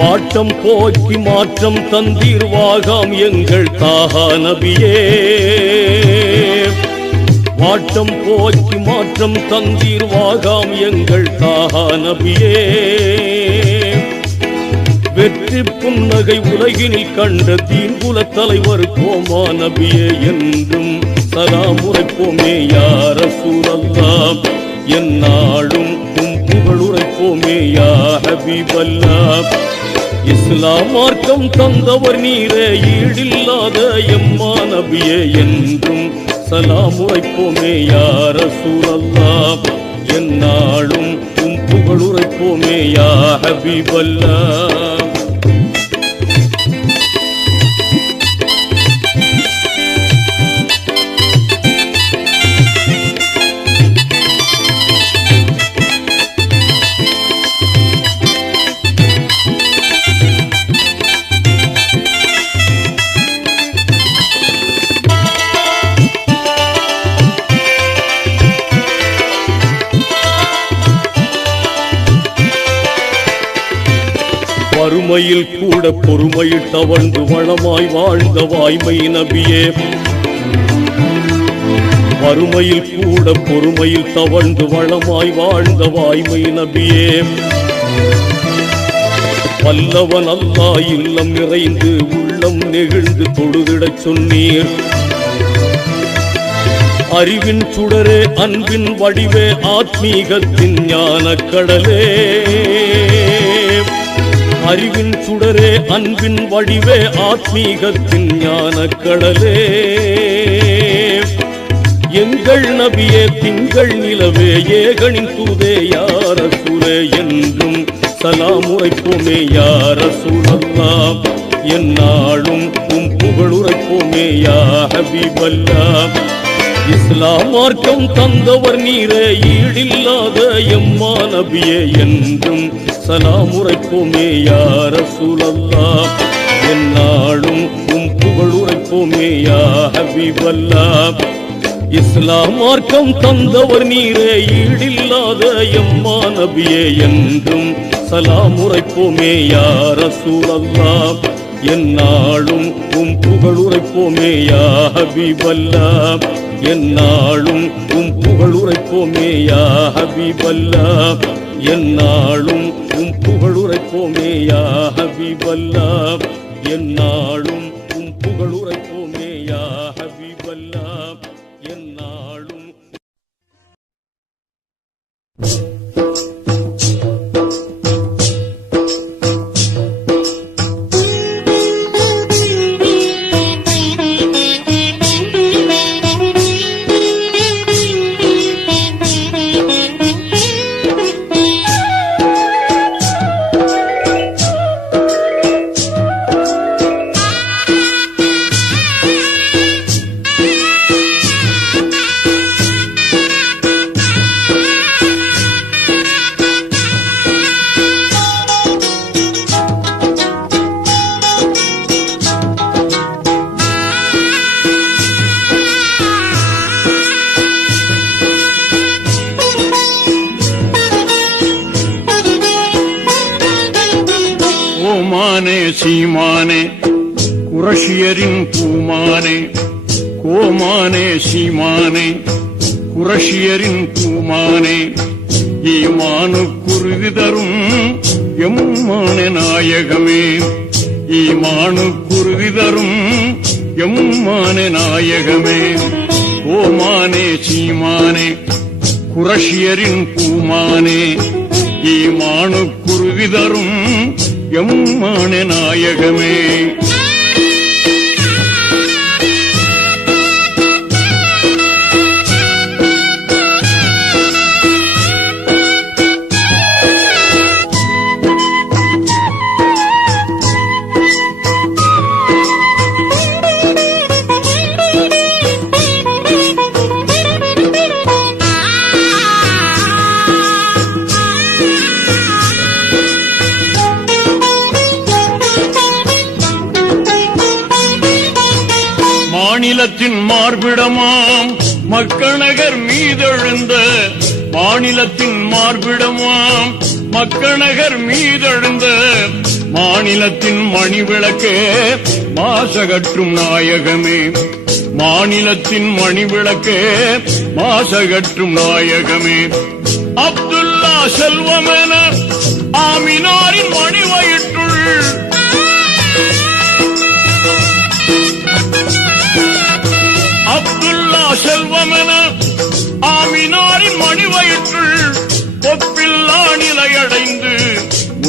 வாட்டம் போக்கி மாற்றம் தந்தீர் வாகாம் எங்கள் தாகா நபியே. வாட்டம் போக்கி மாற்றம் தந்தீர் வாகாம் எங்கள் தாகா நபியே. வெற்றி புன்னகை உலகினில் கண்ட தீங்குல தலைவர் கோமா நபியே என்றும் சலாம் உரைப்போமே யா ரசூலல்லாஹ் ரசூலல்லாஹ் என்னாலும் உம் புகழுரைப்போமே யா ஹபீபல்லாஹ் இஸ்லாம் மார்க்கம் தந்தவர் நீரே ஈடில்லாத எம்மா நபியே என்றும் சலாம் உரைப்போமே யா ரசூலல்லாஹ் என்னாலும் உம் புகழுரைப்போமே யா ஹபீபல்லாஹ் வறுமையில் கூட பொறுமையில் தவழ்ந்து வளமாய் வாழ்ந்த வாய்மை நபியே வறுமையில் கூட பொறுமையில் தவழ்ந்து வளமாய் வாழ்ந்த வாய்மை நபியே வல்லவன் அல்லாஹ் இல்லம் நிறைந்து உள்ளம் நெகிழ்ந்து தொழுதிடச் சொன்னீர் அறிவின் சுடரே அன்பின் வடிவே ஆத்மீகத்தின் ஞானக் கடலே அறிவின் சுடரே அன்பின் வடிவே ஆத்மீகத்தின் ஞானக் கடலே எங்கள் நபியே திங்கள் நிலவே ஏகனின் தூதே யா ரசூலே என்றும் சலாம் உரைப்போமே யா ரசூலல்லாஹ் என்னாலும் உம் புகழுரைப்போமே யா ஹபீபல்லாஹ் இஸ்லாம் மார்க்கம் தந்தவர் நீரே ஈடில்லாத எம்மா நபியே என்றும் சலாம் உரைப்போமே யா ரசூலல்லாஹ் என்னாலும் உம் புகழுரைப்போமே யா ஹபீபல்லாஹ் இஸ்லாம் மார்க்கம் தந்தவர் நீரே ஈடில்லாத எம்மா நபியே என்றும் சலாம் உரைப்போமே யா ரசூலல்லாஹ் என்னாலும் உம் புகழுரைப்போமே யா ஹபீபல்லாஹ் என்னாலும் உம் புகழுரைப்போமே யா ஹபீபல்லாஹ் என்னாலும் உம் புகழுரைப்போமே யா ஹபீபல்லாஹ் என்னாலும் உம் புகழுரைப்போமே யா ஹபீபல்லாஹ் என்னாலும் கோமானே சீமானே குரஷியரின் பூமானே கோமானே சீமானே குரஷியரின் பூமானே ஈமானுக்குருதி தரும் எம்மான நாயகமே ஈமானுக்குருதி தரும் எம்மான நாயகமே கோமானே சீமானே குரஷியரின் பூமானே ஈமானுக்குருதி தரும் எம்மான நாயகமே மாநிலத்தின் மார்பிடமாம் மக்கநகர் மீதெழுந்த மாநிலத்தின் மார்பிடமாம் மக்கநகர் மீதெழுந்த மாநிலத்தின் மணிவிளக்கே மாசகற்றும் நாயகமே மாநிலத்தின் மணிவிளக்கே மாசகற்றும் நாயகமே அப்துல்லா செல்வமென ஆமினாரின் மணிவயிற்றுள் அப்துல்லா செல்வமென ஆமினார் அடைந்து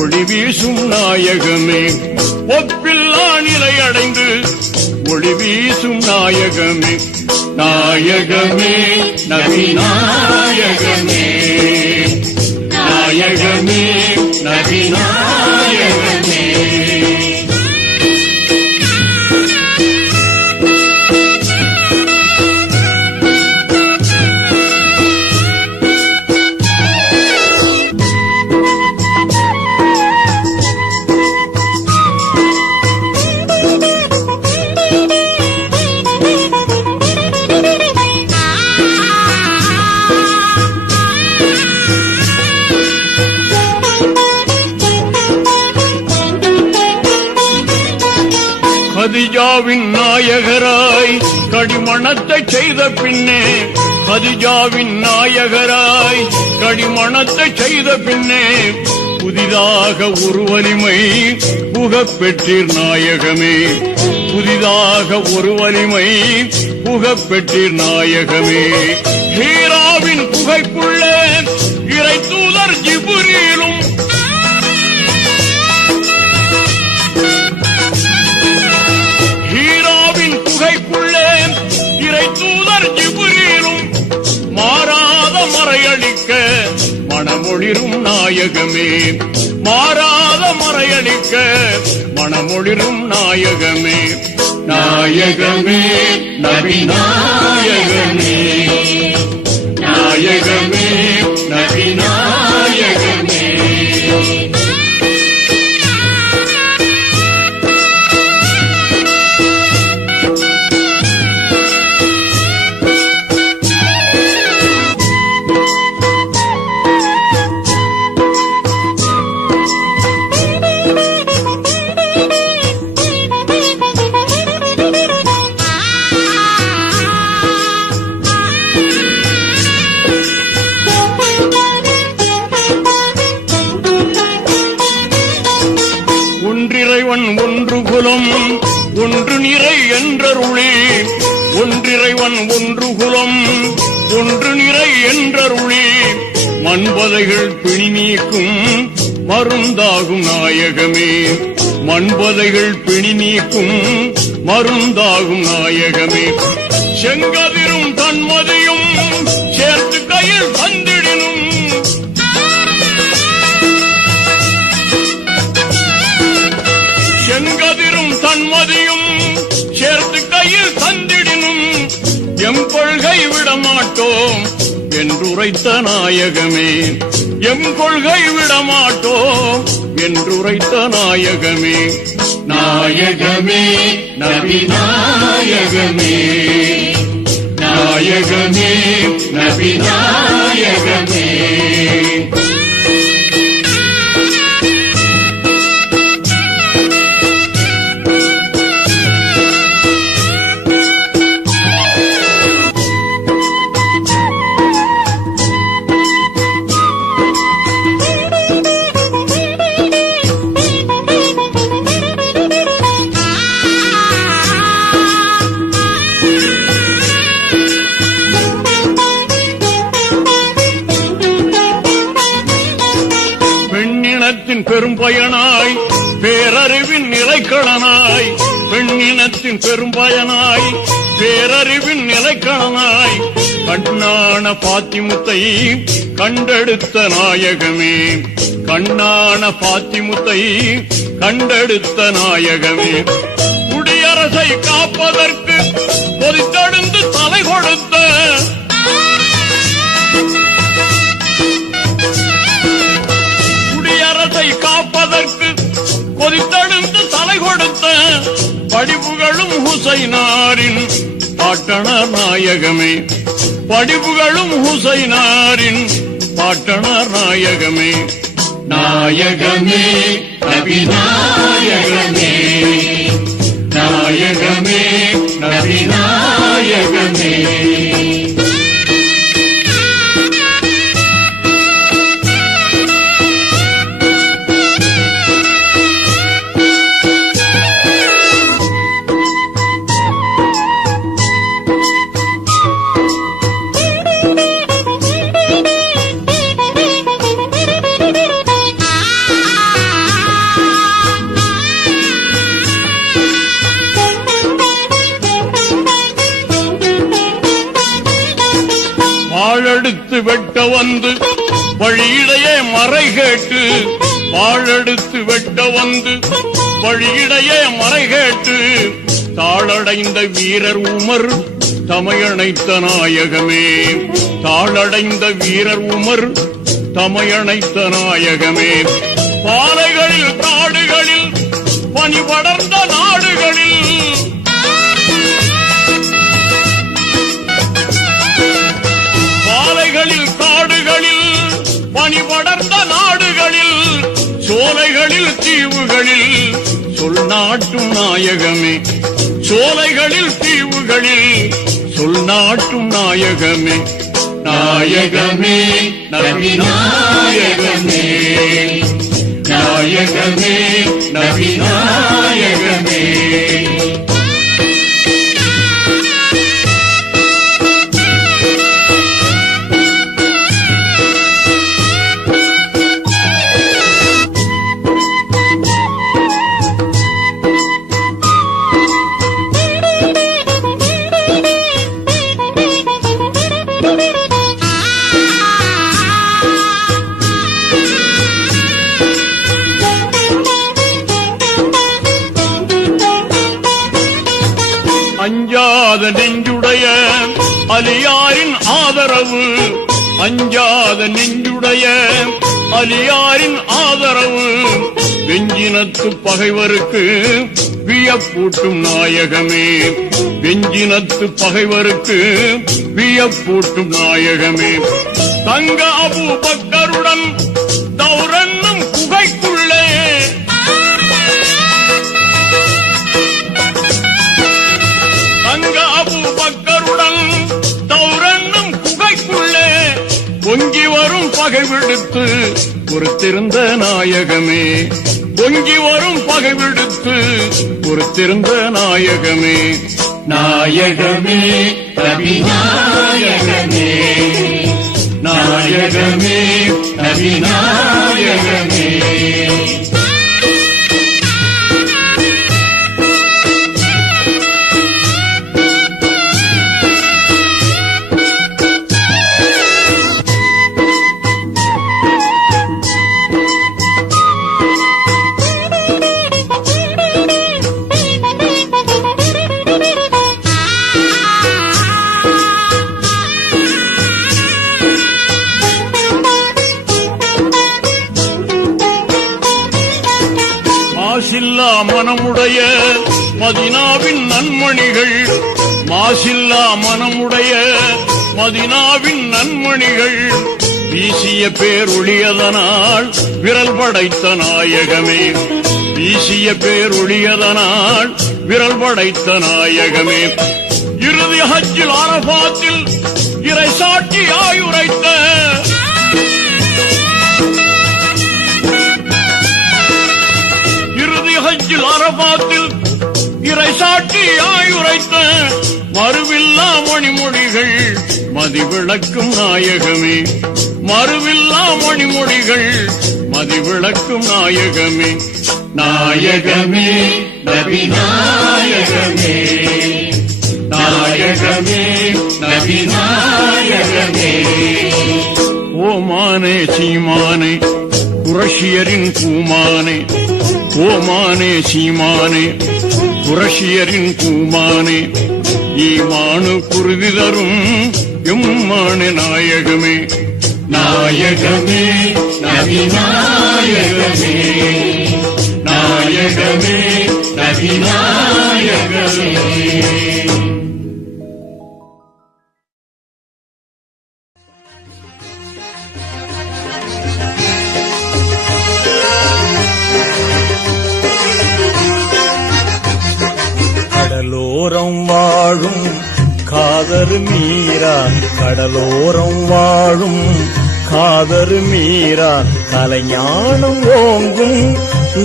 ஒளி வீசும் நாயகமே, ஒப்பில்லா நிலை அடைந்து ஒளி வீசும் நாயகமே, நாயகமே நபி நாயகமே, நாயகமே நபி நாயகமே. கதிஜாவின் நாயகராய் கடிமணத்தை செய்த பின்னே, கதிஜாவின் நாயகராய் கடிமணத்தை செய்த பின்னே, புதிதாக ஒரு வலிமை புகப்பெற்றீர் நாயகமே, புதிதாக ஒரு வலிமை புகப்பெற்றீர் நாயகமே. ஹீராவின் புகைக்குள்ளே இறை தூதர் ஜிப்ரீலும், குகைக்குள்ளே இறை தூதர் ஜிப்ரீலும், மாறாத மறையளிக்க மனமொளிரும் நாயகமே, மாறாத மறையளிக்க மனமொளிரும் நாயகமே, நாயகமே நபி நாயகமே, நாயகமே நபி நாயகமே. ஒன்றிறைவன் ஒன்று குலம் ஒன்று நிறை என்றருளி, ஒன்றிறைவன் ஒன்று குலம் ஒன்று நிறை என்றருளி, மண்பதைகள் பிணி நீக்கும் மருந்தாகும் நாயகமே, மண்பதைகள் பிணி நீக்கும் மருந்தாகும் நாயகமே. செங்கதிரும் தன்மதியும் சேர்த்து கையில் தந்திடினும், செங்கதிரும் தன்மதியும் சேர்த்து கையில் தந்திடினும், எம் கொள்கை விடமாட்டோம் என்றுரைத்த நாயகமே, எம் கொள்கை விடமாட்டோம் என்றுரைத்த நாயகமே, நாயகமே நபி நாயகமே, நாயகமே நபி நாயகமே. பெரும்பயனாய் பேரறிவின் நிலைக்களனாய், பெண்ணினத்தின் பெரும்பயனாய் பேரறிவின் நிலைக்களனாய், கண்ணான பாத்திமுத்தை கண்டெடுத்த நாயகமே, கண்ணான பாத்திமுத்தை கண்டெடுத்த நாயகமே. குடியரசை காப்பதற்கு கொதித்தெழுந்து தலை கொடுத்த, காப்பதற்கு கொதித்தெழுந்து தலை கொடுத்த, படிப்புகளும் ஹுசைனாரின் பாட்டனார் நாயகமே, படிப்புகளும் ஹுசைனாரின் பாட்டனார் நாயகமே, நாயகமே நபி நாயகமே, நாயகமே நபி நாயகமே. வாழெடுத்து வெட்ட வந்து வழியிடையே மறை கேட்டு வாழெடுத்து வெட்ட வந்து வழியிடையே மறை கேட்டு தாளடைந்த வீரர் உமர் தமையணைத்த நாயகமே தாளடைந்த வீரர் உமர் தமையணைத்த நாயகமே பாலைகளில் காடுகளில் பனி படர்ந்த நாடுகளில் பாலைகளில் காடுகளில் பனி படர்ந்த நாடுகளில் சோலைகளில் தீவுகளில் சொல் நாட்டும் நாயகமே சோலைகளில் தீவுகளில் சொல் நாட்டும் நாயகமே நாயகமே நபி நாயகமே நாயகமே நபி நாயகமே அஞ்சாத நெஞ்சுடைய அலியாரின் ஆதரவு அஞ்சாத நெஞ்சுடைய அலியாரின் ஆதரவு வெஞ்சினத்து பகைவருக்கு வியப்பூட்டும் நாயகமே வெஞ்சினத்து பகைவருக்கு வியப்பூட்டும் நாயகமே தங்க அபூ பக்கருடன் தௌரன்னும் குகைக்குள்ளே தங்க அபூ பக்கருடன் தௌரன்னும் குகைக்குள்ளே பொங்கி வரும் பகை விடுத்து பொறுத்திருந்த நாயகமே பொங்கி வரும் பகை விடுத்து பொறுத்திருந்த நாயகமே நாயகமே நபி நாயகமே நாயகமே நபி நாயகமே மாசில்லா மனமுடைய மதினாவின் நன்மணிகள் மாசில்லா மனமுடைய மதினாவின் நன்மணிகள் வீசிய பேரொளியதனால் விரல் படைத்த நாயகமே வீசிய பேரொளியதனால் விரல் படைத்த நாயகமே இறுதி ஹஜ்ஜில் அரபாத்தில் இறை சாட்சியாய் உரைத்த ஹஜ்ஜில் அரபாத்தில் இறை சாட்சியாய் உரைத்த மறுவில்லா மணிமொழிகள் மதிவிளக்கும் நாயகமே மறுவில்லா மணிமொழிகள் மதிவிளக்கும் நாயகமே நாயகமே நபி நாயகமே நாயகமே நபி நாயகமே ஓமானே சீமானே குரஷியரின் பூமானே ஓமானே சீமானே குரஷியரின் பூமானே ஈமானு குருதி தரும் எம்மானே நாயகமே நாயகமே நபி நாயகமே நாயகமே நபி நாயகமே கடலோரம் வாழும் காதர் மீரா கடலோரம் வாழும் காதர் மீரா கலைஞானம் ஓங்கும்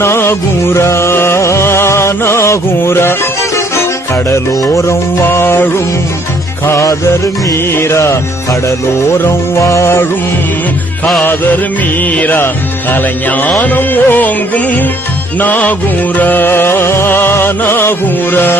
நாகூரா நாகூரா கடலோரம் வாழும் காதர் மீரா கடலோரம் வாழும் காதர் மீரா கலைஞானம் ஓங்கும் நாகூரா நாகூரா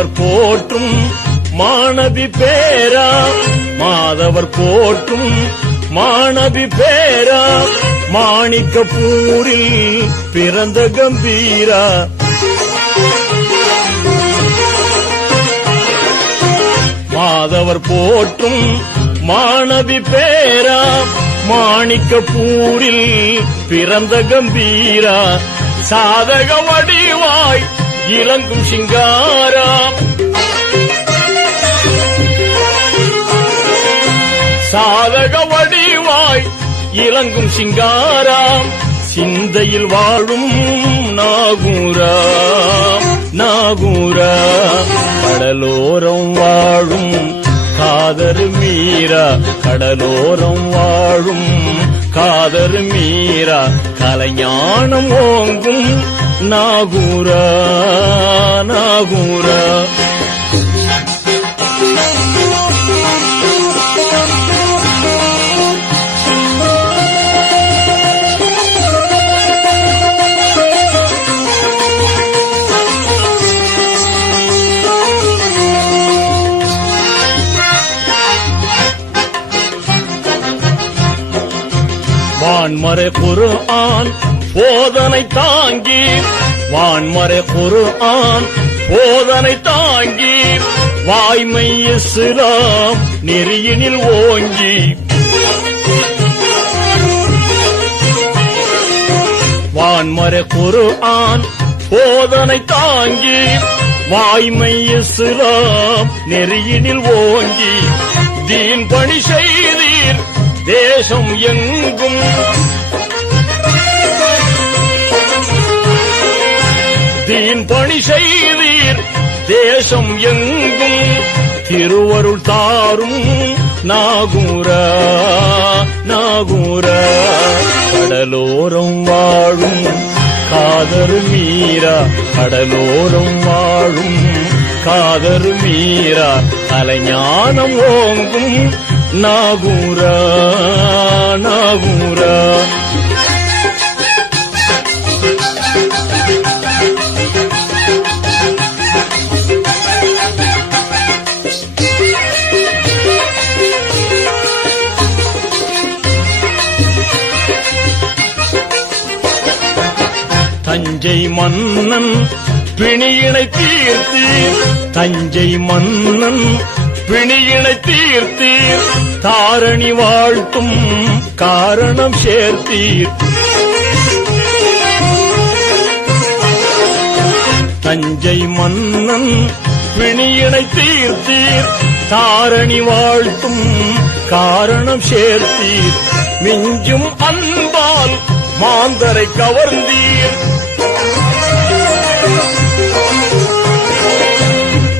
மாதவர் போற்றும் மாணவி பேரா, மாதவர் போற்றும் மாணவி பேரா, மாணிக்கப்பூரில் பிறந்த கம்பீரா. மாதவர் போற்றும் மாணவி பேரா, மாணிக்கப்பூரில் பிறந்த கம்பீரா. சாதக வடிவாய் இலங்கும் சிங்காரா, சாதக வடிவாய் இலங்கும் சிங்காரா. சிந்தையில் வாழும் நாகூரா, நாகூரா. கடலோரம் வாழும் காதர் மீரா, கடலோரம் வாழும் காதர் மீரா. கலைஞானம் ஓங்கும் நாகூரா, நாகூரா. வான்மறை குர்ஆன் போதனை தாங்கி, வான்மறை குர்ஆன் போதனை தாங்கி, வாய்மை இஸ்லாம் நெறியினில் ஓங்கி. வான்மறை குர்ஆன் போதனை தாங்கி, வாய்மை இஸ்லாம் நெறியினில் ஓங்கி. தீன் பணி செய்தீர் தேசம் எங்கும், தீன் பணி செய்தீர் தேசம் எங்கும். திருவருள் தாரும் நாகூரா, நாகூரா. கடலோரம் வாழும் காதர் மீரா, கடலோரம் வாழும் காதர் மீரா. கலைஞானம் ஓங்கும் நாகூரா, நாகூரா. தஞ்சை மன்னன் பிணியினை தீர்த்தீர், தஞ்சை மன்னன் பிணியினை தீர்த்தீர். தாரணி வாழ்த்தும் காரணம் சேர்த்தீர். தஞ்சை மன்னன் பிணியினை தீர்த்தீர். தாரணி வாழ்த்தும் காரணம் சேர்த்தீர். மிஞ்சும் அன்பால் மாந்தரை கவர்ந்தீர்.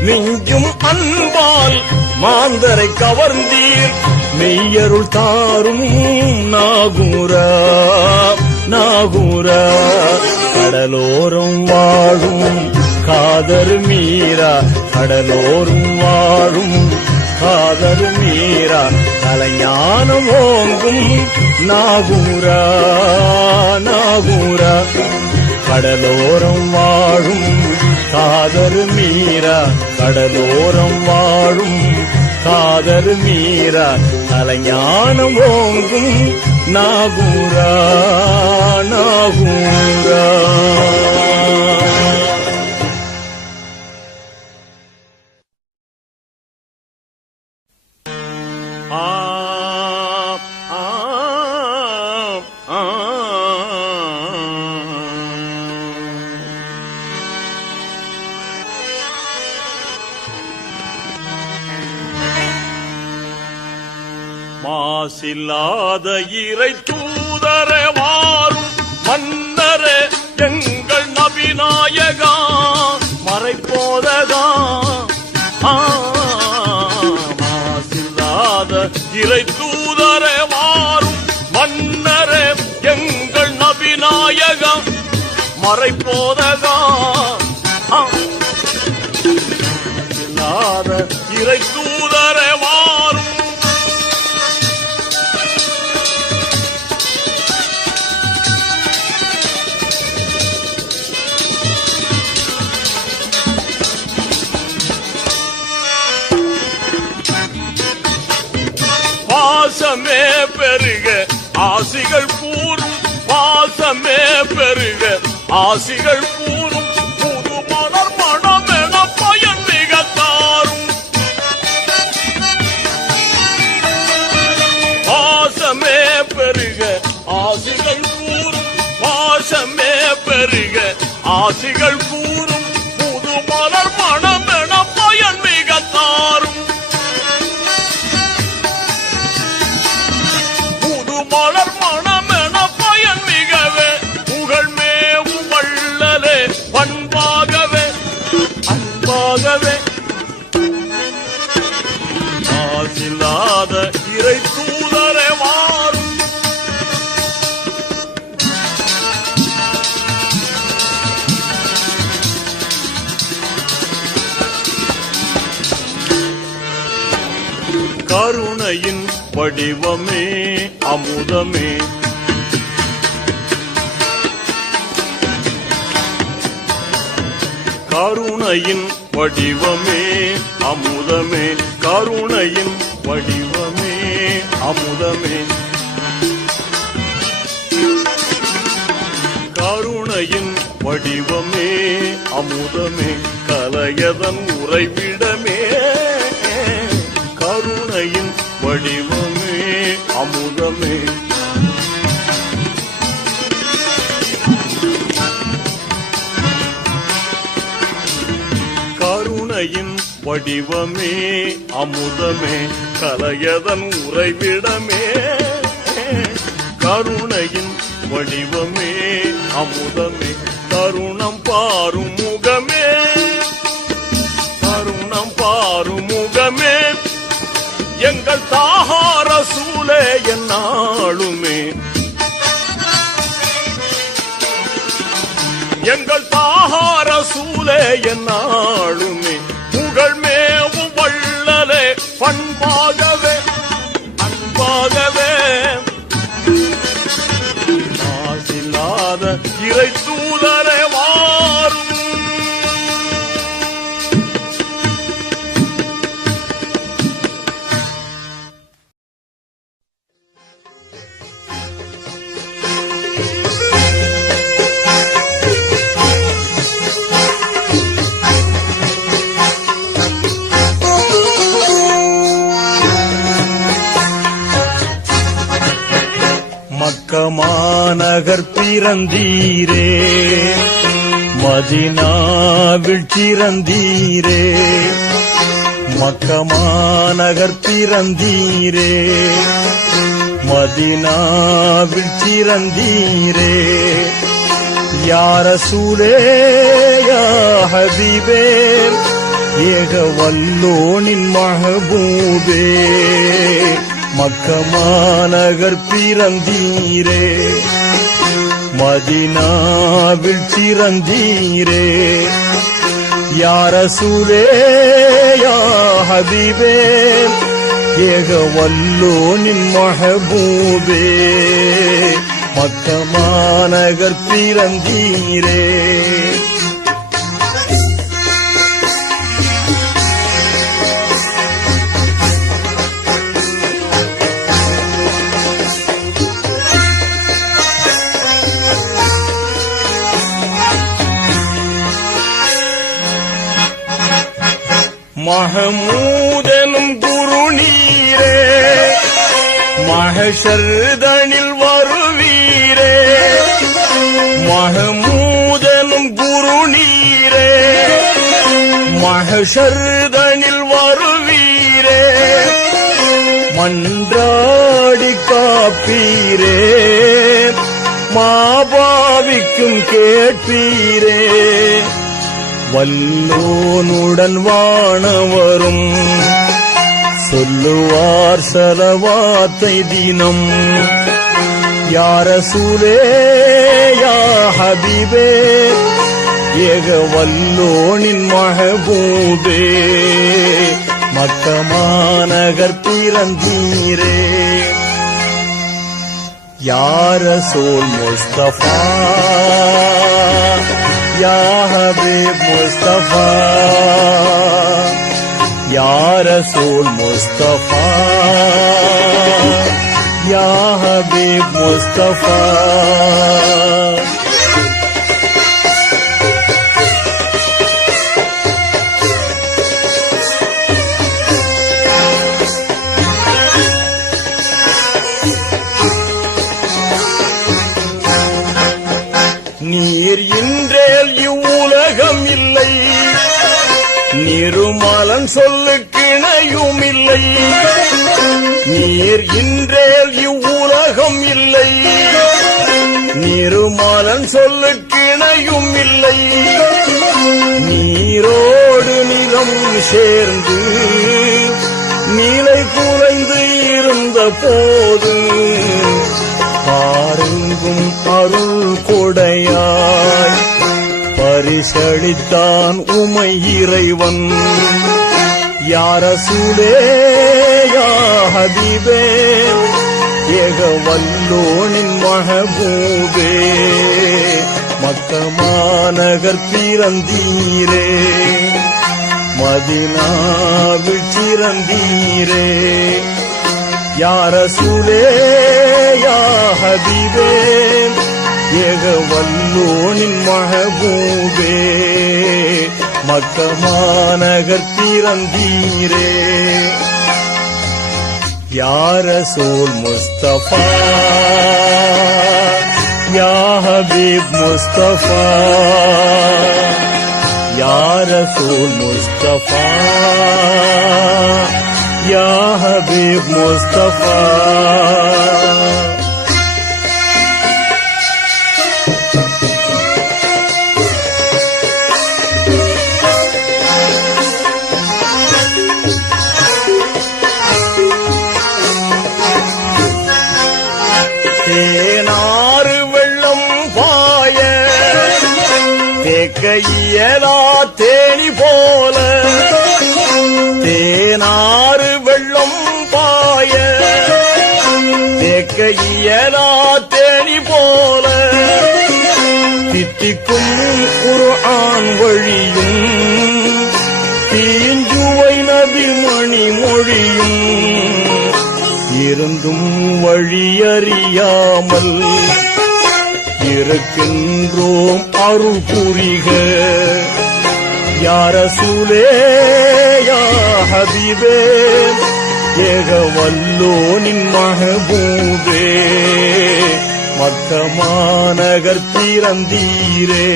மிஞ்சும் அன்பால் மாந்தரை கவர்ந்தீர். மெய்யருள் தாரும் நாகூரா, நாகூரா. கடலோரம் வாழும் காதர் மீரா, கடலோரம் வாழும் காதர் மீரா. கலைஞானம் ஓங்கும் நாகூரா, நாகூரா. கடலோரம் வாழும் காதர் மீரா, கடலோரம் வாழும் காதர் மீரா. கலைஞானம் ஓங்கும் நாகூரா, நாகூரா. மாசில்லாத இறை தூதரே வாரும் மன்னரே எங்கள் நபிநாயகா மறைப்போதகா. மாசில்லாத இறை தூதரே வாரும் மன்னரே எங்கள் நபிநாயகா மறைப்போதகா. மாசில்லாத இறை தூதரே வாரும் பாசமே பெருக ஆசிகள் கூறும் பாசமே பெருக ஆசிகள் கூறும் புது மலர் மணமென பயன் மிக தாரும் பாசமே பெருக ஆசிகள் கூறும் பாசமே பெருக ஆசிகள் கூறும் புது மலர் மணமென பயன் மிக தாரும் புது மலர் மணமென பயன் மிகவே புகழ் மேவும் வள்ளலே பண்பாகவே அன்பாகவே ஆசில்லாத இறை தூதரே வாரும் கருணையின் வடிவமே அமுதமே கருணையின் வடிவமே அமுதமே கருணையின் வடிவமே அமுதமே கருணையின் வடிவமே அமுதமே கலையதன் உறைவிடமே கருணையின் வடிவமே அமுதமே கருணையின் வடிவமே அமுதமே கலையதன் உறைவிடமே கருணையின் வடிவமே அமுதமே தருணம் பாரும் முகமே தருணம் பாரும் முகமே எங்கள் தாகார சூலே என்னாளுமே எங்கள் தாகார சூலே என்னாளுமே புகழ் மேவும் வள்ளலே பண்பாகவே அன்பாகவே ஆசில்லாத இறை தூதரே வாரும் மாநகர் பிறந்தீரே மதினாவில் சிறந்தீரே மக்கமாநகர் பிறந்தீரே மதினாவில் சிறந்தீரே யா ரசூலே யா ஹபீபே ஏக வல்லோனின் மஹபூபே மக்கமாநகர் பிறந்தீரே மதினாவில் சிறந்தீரே யா ரசூலே யா ஹபீபே ஏக வல்லோனின் மஹபூபே மக்கமாநகர் பிறந்தீரே மஹமூதனும் குரு நீரே மஹஷர்தனில் வருவீரே மஹமூதனும் குரு நீரே மஹஷர்தனில் வருவீரே மன்றாடி காப்பீரே மாபாவிக்கும் கேட்பீரே வல்லோனுடன் வானவரும் சொல்லுவார் சலவாத்தை தினம் யா ரசூலே யா ஹபீபே ஏக வல்லோனின் மஹபூபே மக்கமாநகர் பிறந்தீரே யா ரசூல் முஸ்தபா या हबीब मुस्तफा या रसूल मुस्तफा या हबीब मुस्तफा நீர் இன்றேல் இவ்வுலகம் இல்லை நிருமலன் சொல்லுக்கு இணையும் இல்லை நீர் இன்றேல் இவ்வுலகம் இல்லை நிருமலன் சொல்லுக்கு இணையும் இல்லை நீரோடு நிறம் சேர்ந்து நீலை குறைந்து இருந்த போது பாருங்கும் அருள் கொடையாய் பரிசளித்தான் உமை இறைவன் யார சூலே யா ஹபீபே ஏக வல்லோனின் மஹபூபே மக்கமாநகர் பிறந்தீரே மதினாவில் சிறந்தீரே या रसूले या हबीबे ஏக வல்லோனின் மஹபூபே மக்கமாநகர் பிறந்தீரே யா ரசூல் முஸ்தபா யா ஹபீப் முஸ்தபா யா ரசூல் முஸ்தபா या हबीब मुस्तफा தேனாறு வெள்ளம் பாய தேக்க இயலா தேனி போல தேனாறு வெள்ளம் பாய தேக்க இயலா தேனி போல தித்திக்கும் குர்ஆன் வழியும் தீஞ்சுவை நபி மணி மொழியும் இருந்தும் வழியறியாமல் இருக்கின்றோம் அருள் புரிக யா ரசூலே யா ஹபீபே ஏக வல்லோனின் மஹபூபே மக்கமாநகர் பிறந்தீரே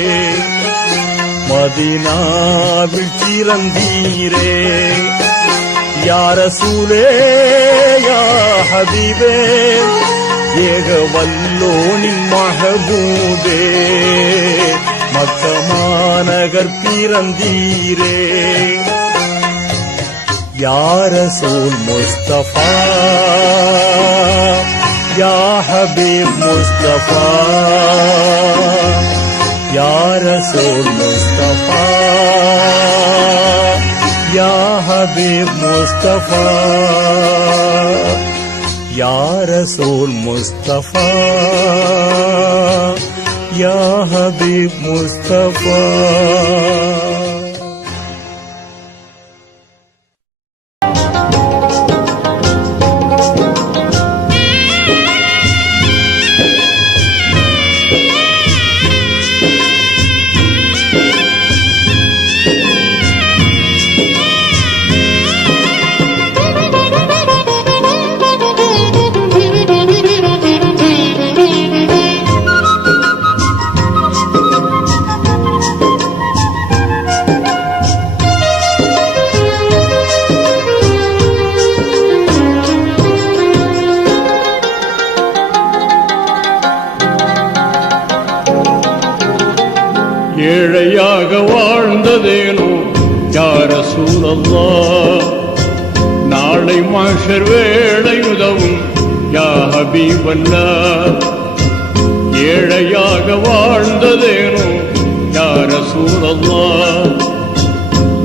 மதினாவில் சிறந்தீரே யா ரசூலே யா ஹபீபே ஏக வல்லோனின் மஹபூபே மக்கமாநகர் பிறந்தீரே யா ரசூல் முஸ்தபா யா ஹபீப் முஸ்தபா யா ரசூல் முஸ்தபா யா ஹபீப் முஸ்தபா யா ரசூல் முஸ்தபா या हबीब मुस्तफा ஏழையாக வாழ்ந்ததேனோ யா ரசூலல்லாஹ் நாளை மஹ்ஷர் வேளை உதவும் யா ஹபீபல்லாஹ் ஏழையாக வாழ்ந்ததேனோ யா ரசூலல்லாஹ்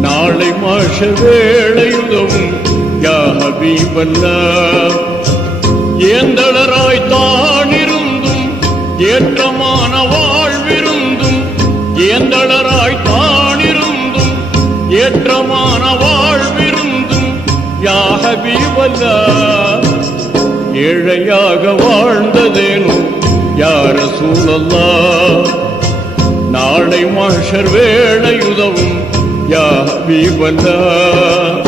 நாளை மஹ்ஷர் வேளை உதவும் யா ஹபீபல்லாஹ் ஏந்தளராய் தான் இருந்தும் ஏற்றமான வாழ்விருந்தும் ஏந்தளராய் தான் இருந்தும் ஏற்றமான வாழ்விருந்தும் யா ஹபீபல்லாஹ் ஏழையாக வாழ்ந்ததேனும் யா ரசூலல்லாஹ். நாளை மஹ்ஷர் வேளை உதவும் யா ஹபீபல்லாஹ்.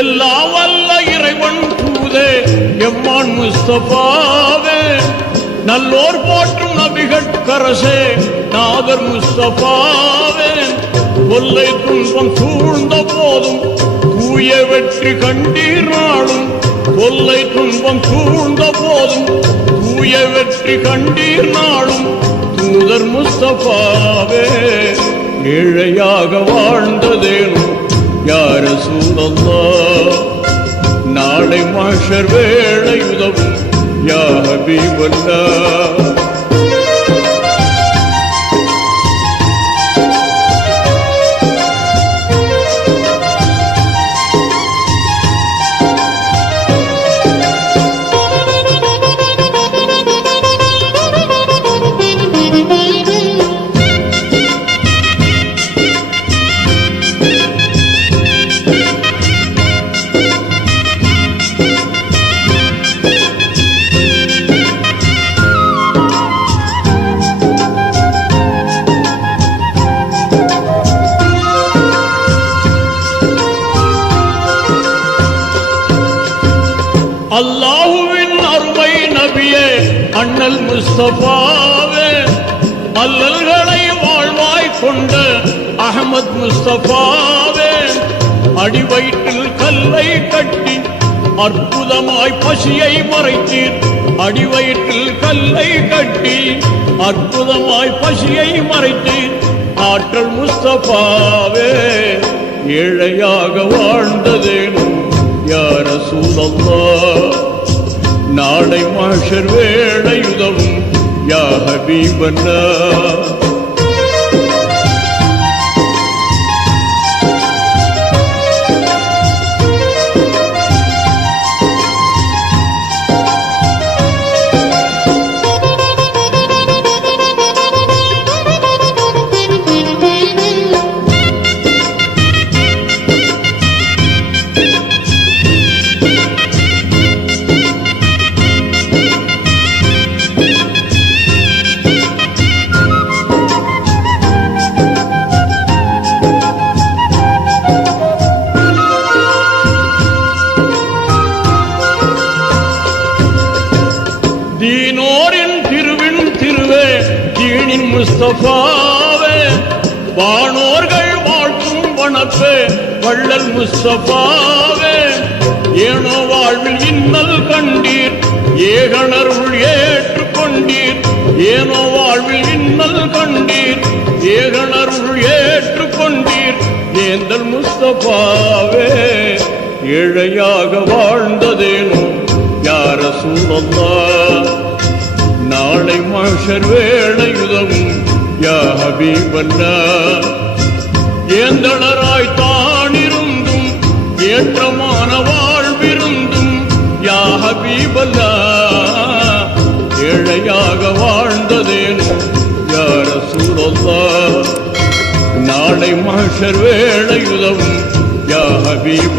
எல்லா வல்ல இறைவன் தூதே எம்மான் முஸ்தபாவே, நல்லோர் போற்றும் நபிகட்கரசே நாதர் முஸ்தபாவே, கொல்லை துன்பம் சூழ்ந்த போதும் தூய வெற்றி கண்டீர் நாளும், கொல்லை துன்பம் சூழ்ந்த போதும் தூய வெற்றி கண்டீர் நாளும் தூதர் முஸ்தபாவே. ஏழையாக வாழ்ந்ததேனும் யா ரசூலல்லாஹ். நாளை மஹ்ஷர் வேளை உதவும் யா ஹபீபல்லாஹ். அல்லாஹுவின் அருமை நபியே அண்ணல் முஸ்தபாவே, அல்லல்களை வாழ்வாய் கொண்ட அஹமத் முஸ்தபாவே, அடிவயிற்றில் கல்லை கட்டி அற்புதமாய் பசியை மறைத்தீர், அடிவயிற்றில் கல்லை கட்டி அற்புதமாய் பசியை மறைத்தீர் ஆற்றல் முஸ்தபாவே. ஏழையாக வாழ்ந்ததேனும் யா ரசூலல்லாஹ். நாளை மஹ்ஷர் வேளை உதவும் யா ஹபீபல்லாஹ். தீனோரின் திருவின் திருவே தீனின் முஸ்தபாவே, வானோர்கள் வாழ்த்தும் வனப்பே வள்ளல் முஸ்தபாவே, ஏனோ வாழ்வில் இன்னல் கண்டீர் ஏகணருள் ஏற்றுக்கொண்டீர், ஏனோ வாழ்வில் இன்னல் கண்டீர் ஏகணருள் ஏற்றுக்கொண்டீர் ஏந்தல் முஸ்தபாவே. ஏழையாக வாழ்ந்ததேனும் யா ரசூலல்லாஹ். நாளை மஹ்ஷர் வேளை உதவும் யா ஹபீபல்லாஹ். ஏந்தளராய் தானிருந்தும் ஏற்றமான வாழ்விருந்தும் யா ஹபீபல்லாஹ். ஏழையாக வாழ்ந்ததேனும் யா ரசூலல்லாஹ். நாளை மஹ்ஷர் வேளை உதவும் யா ஹபீப்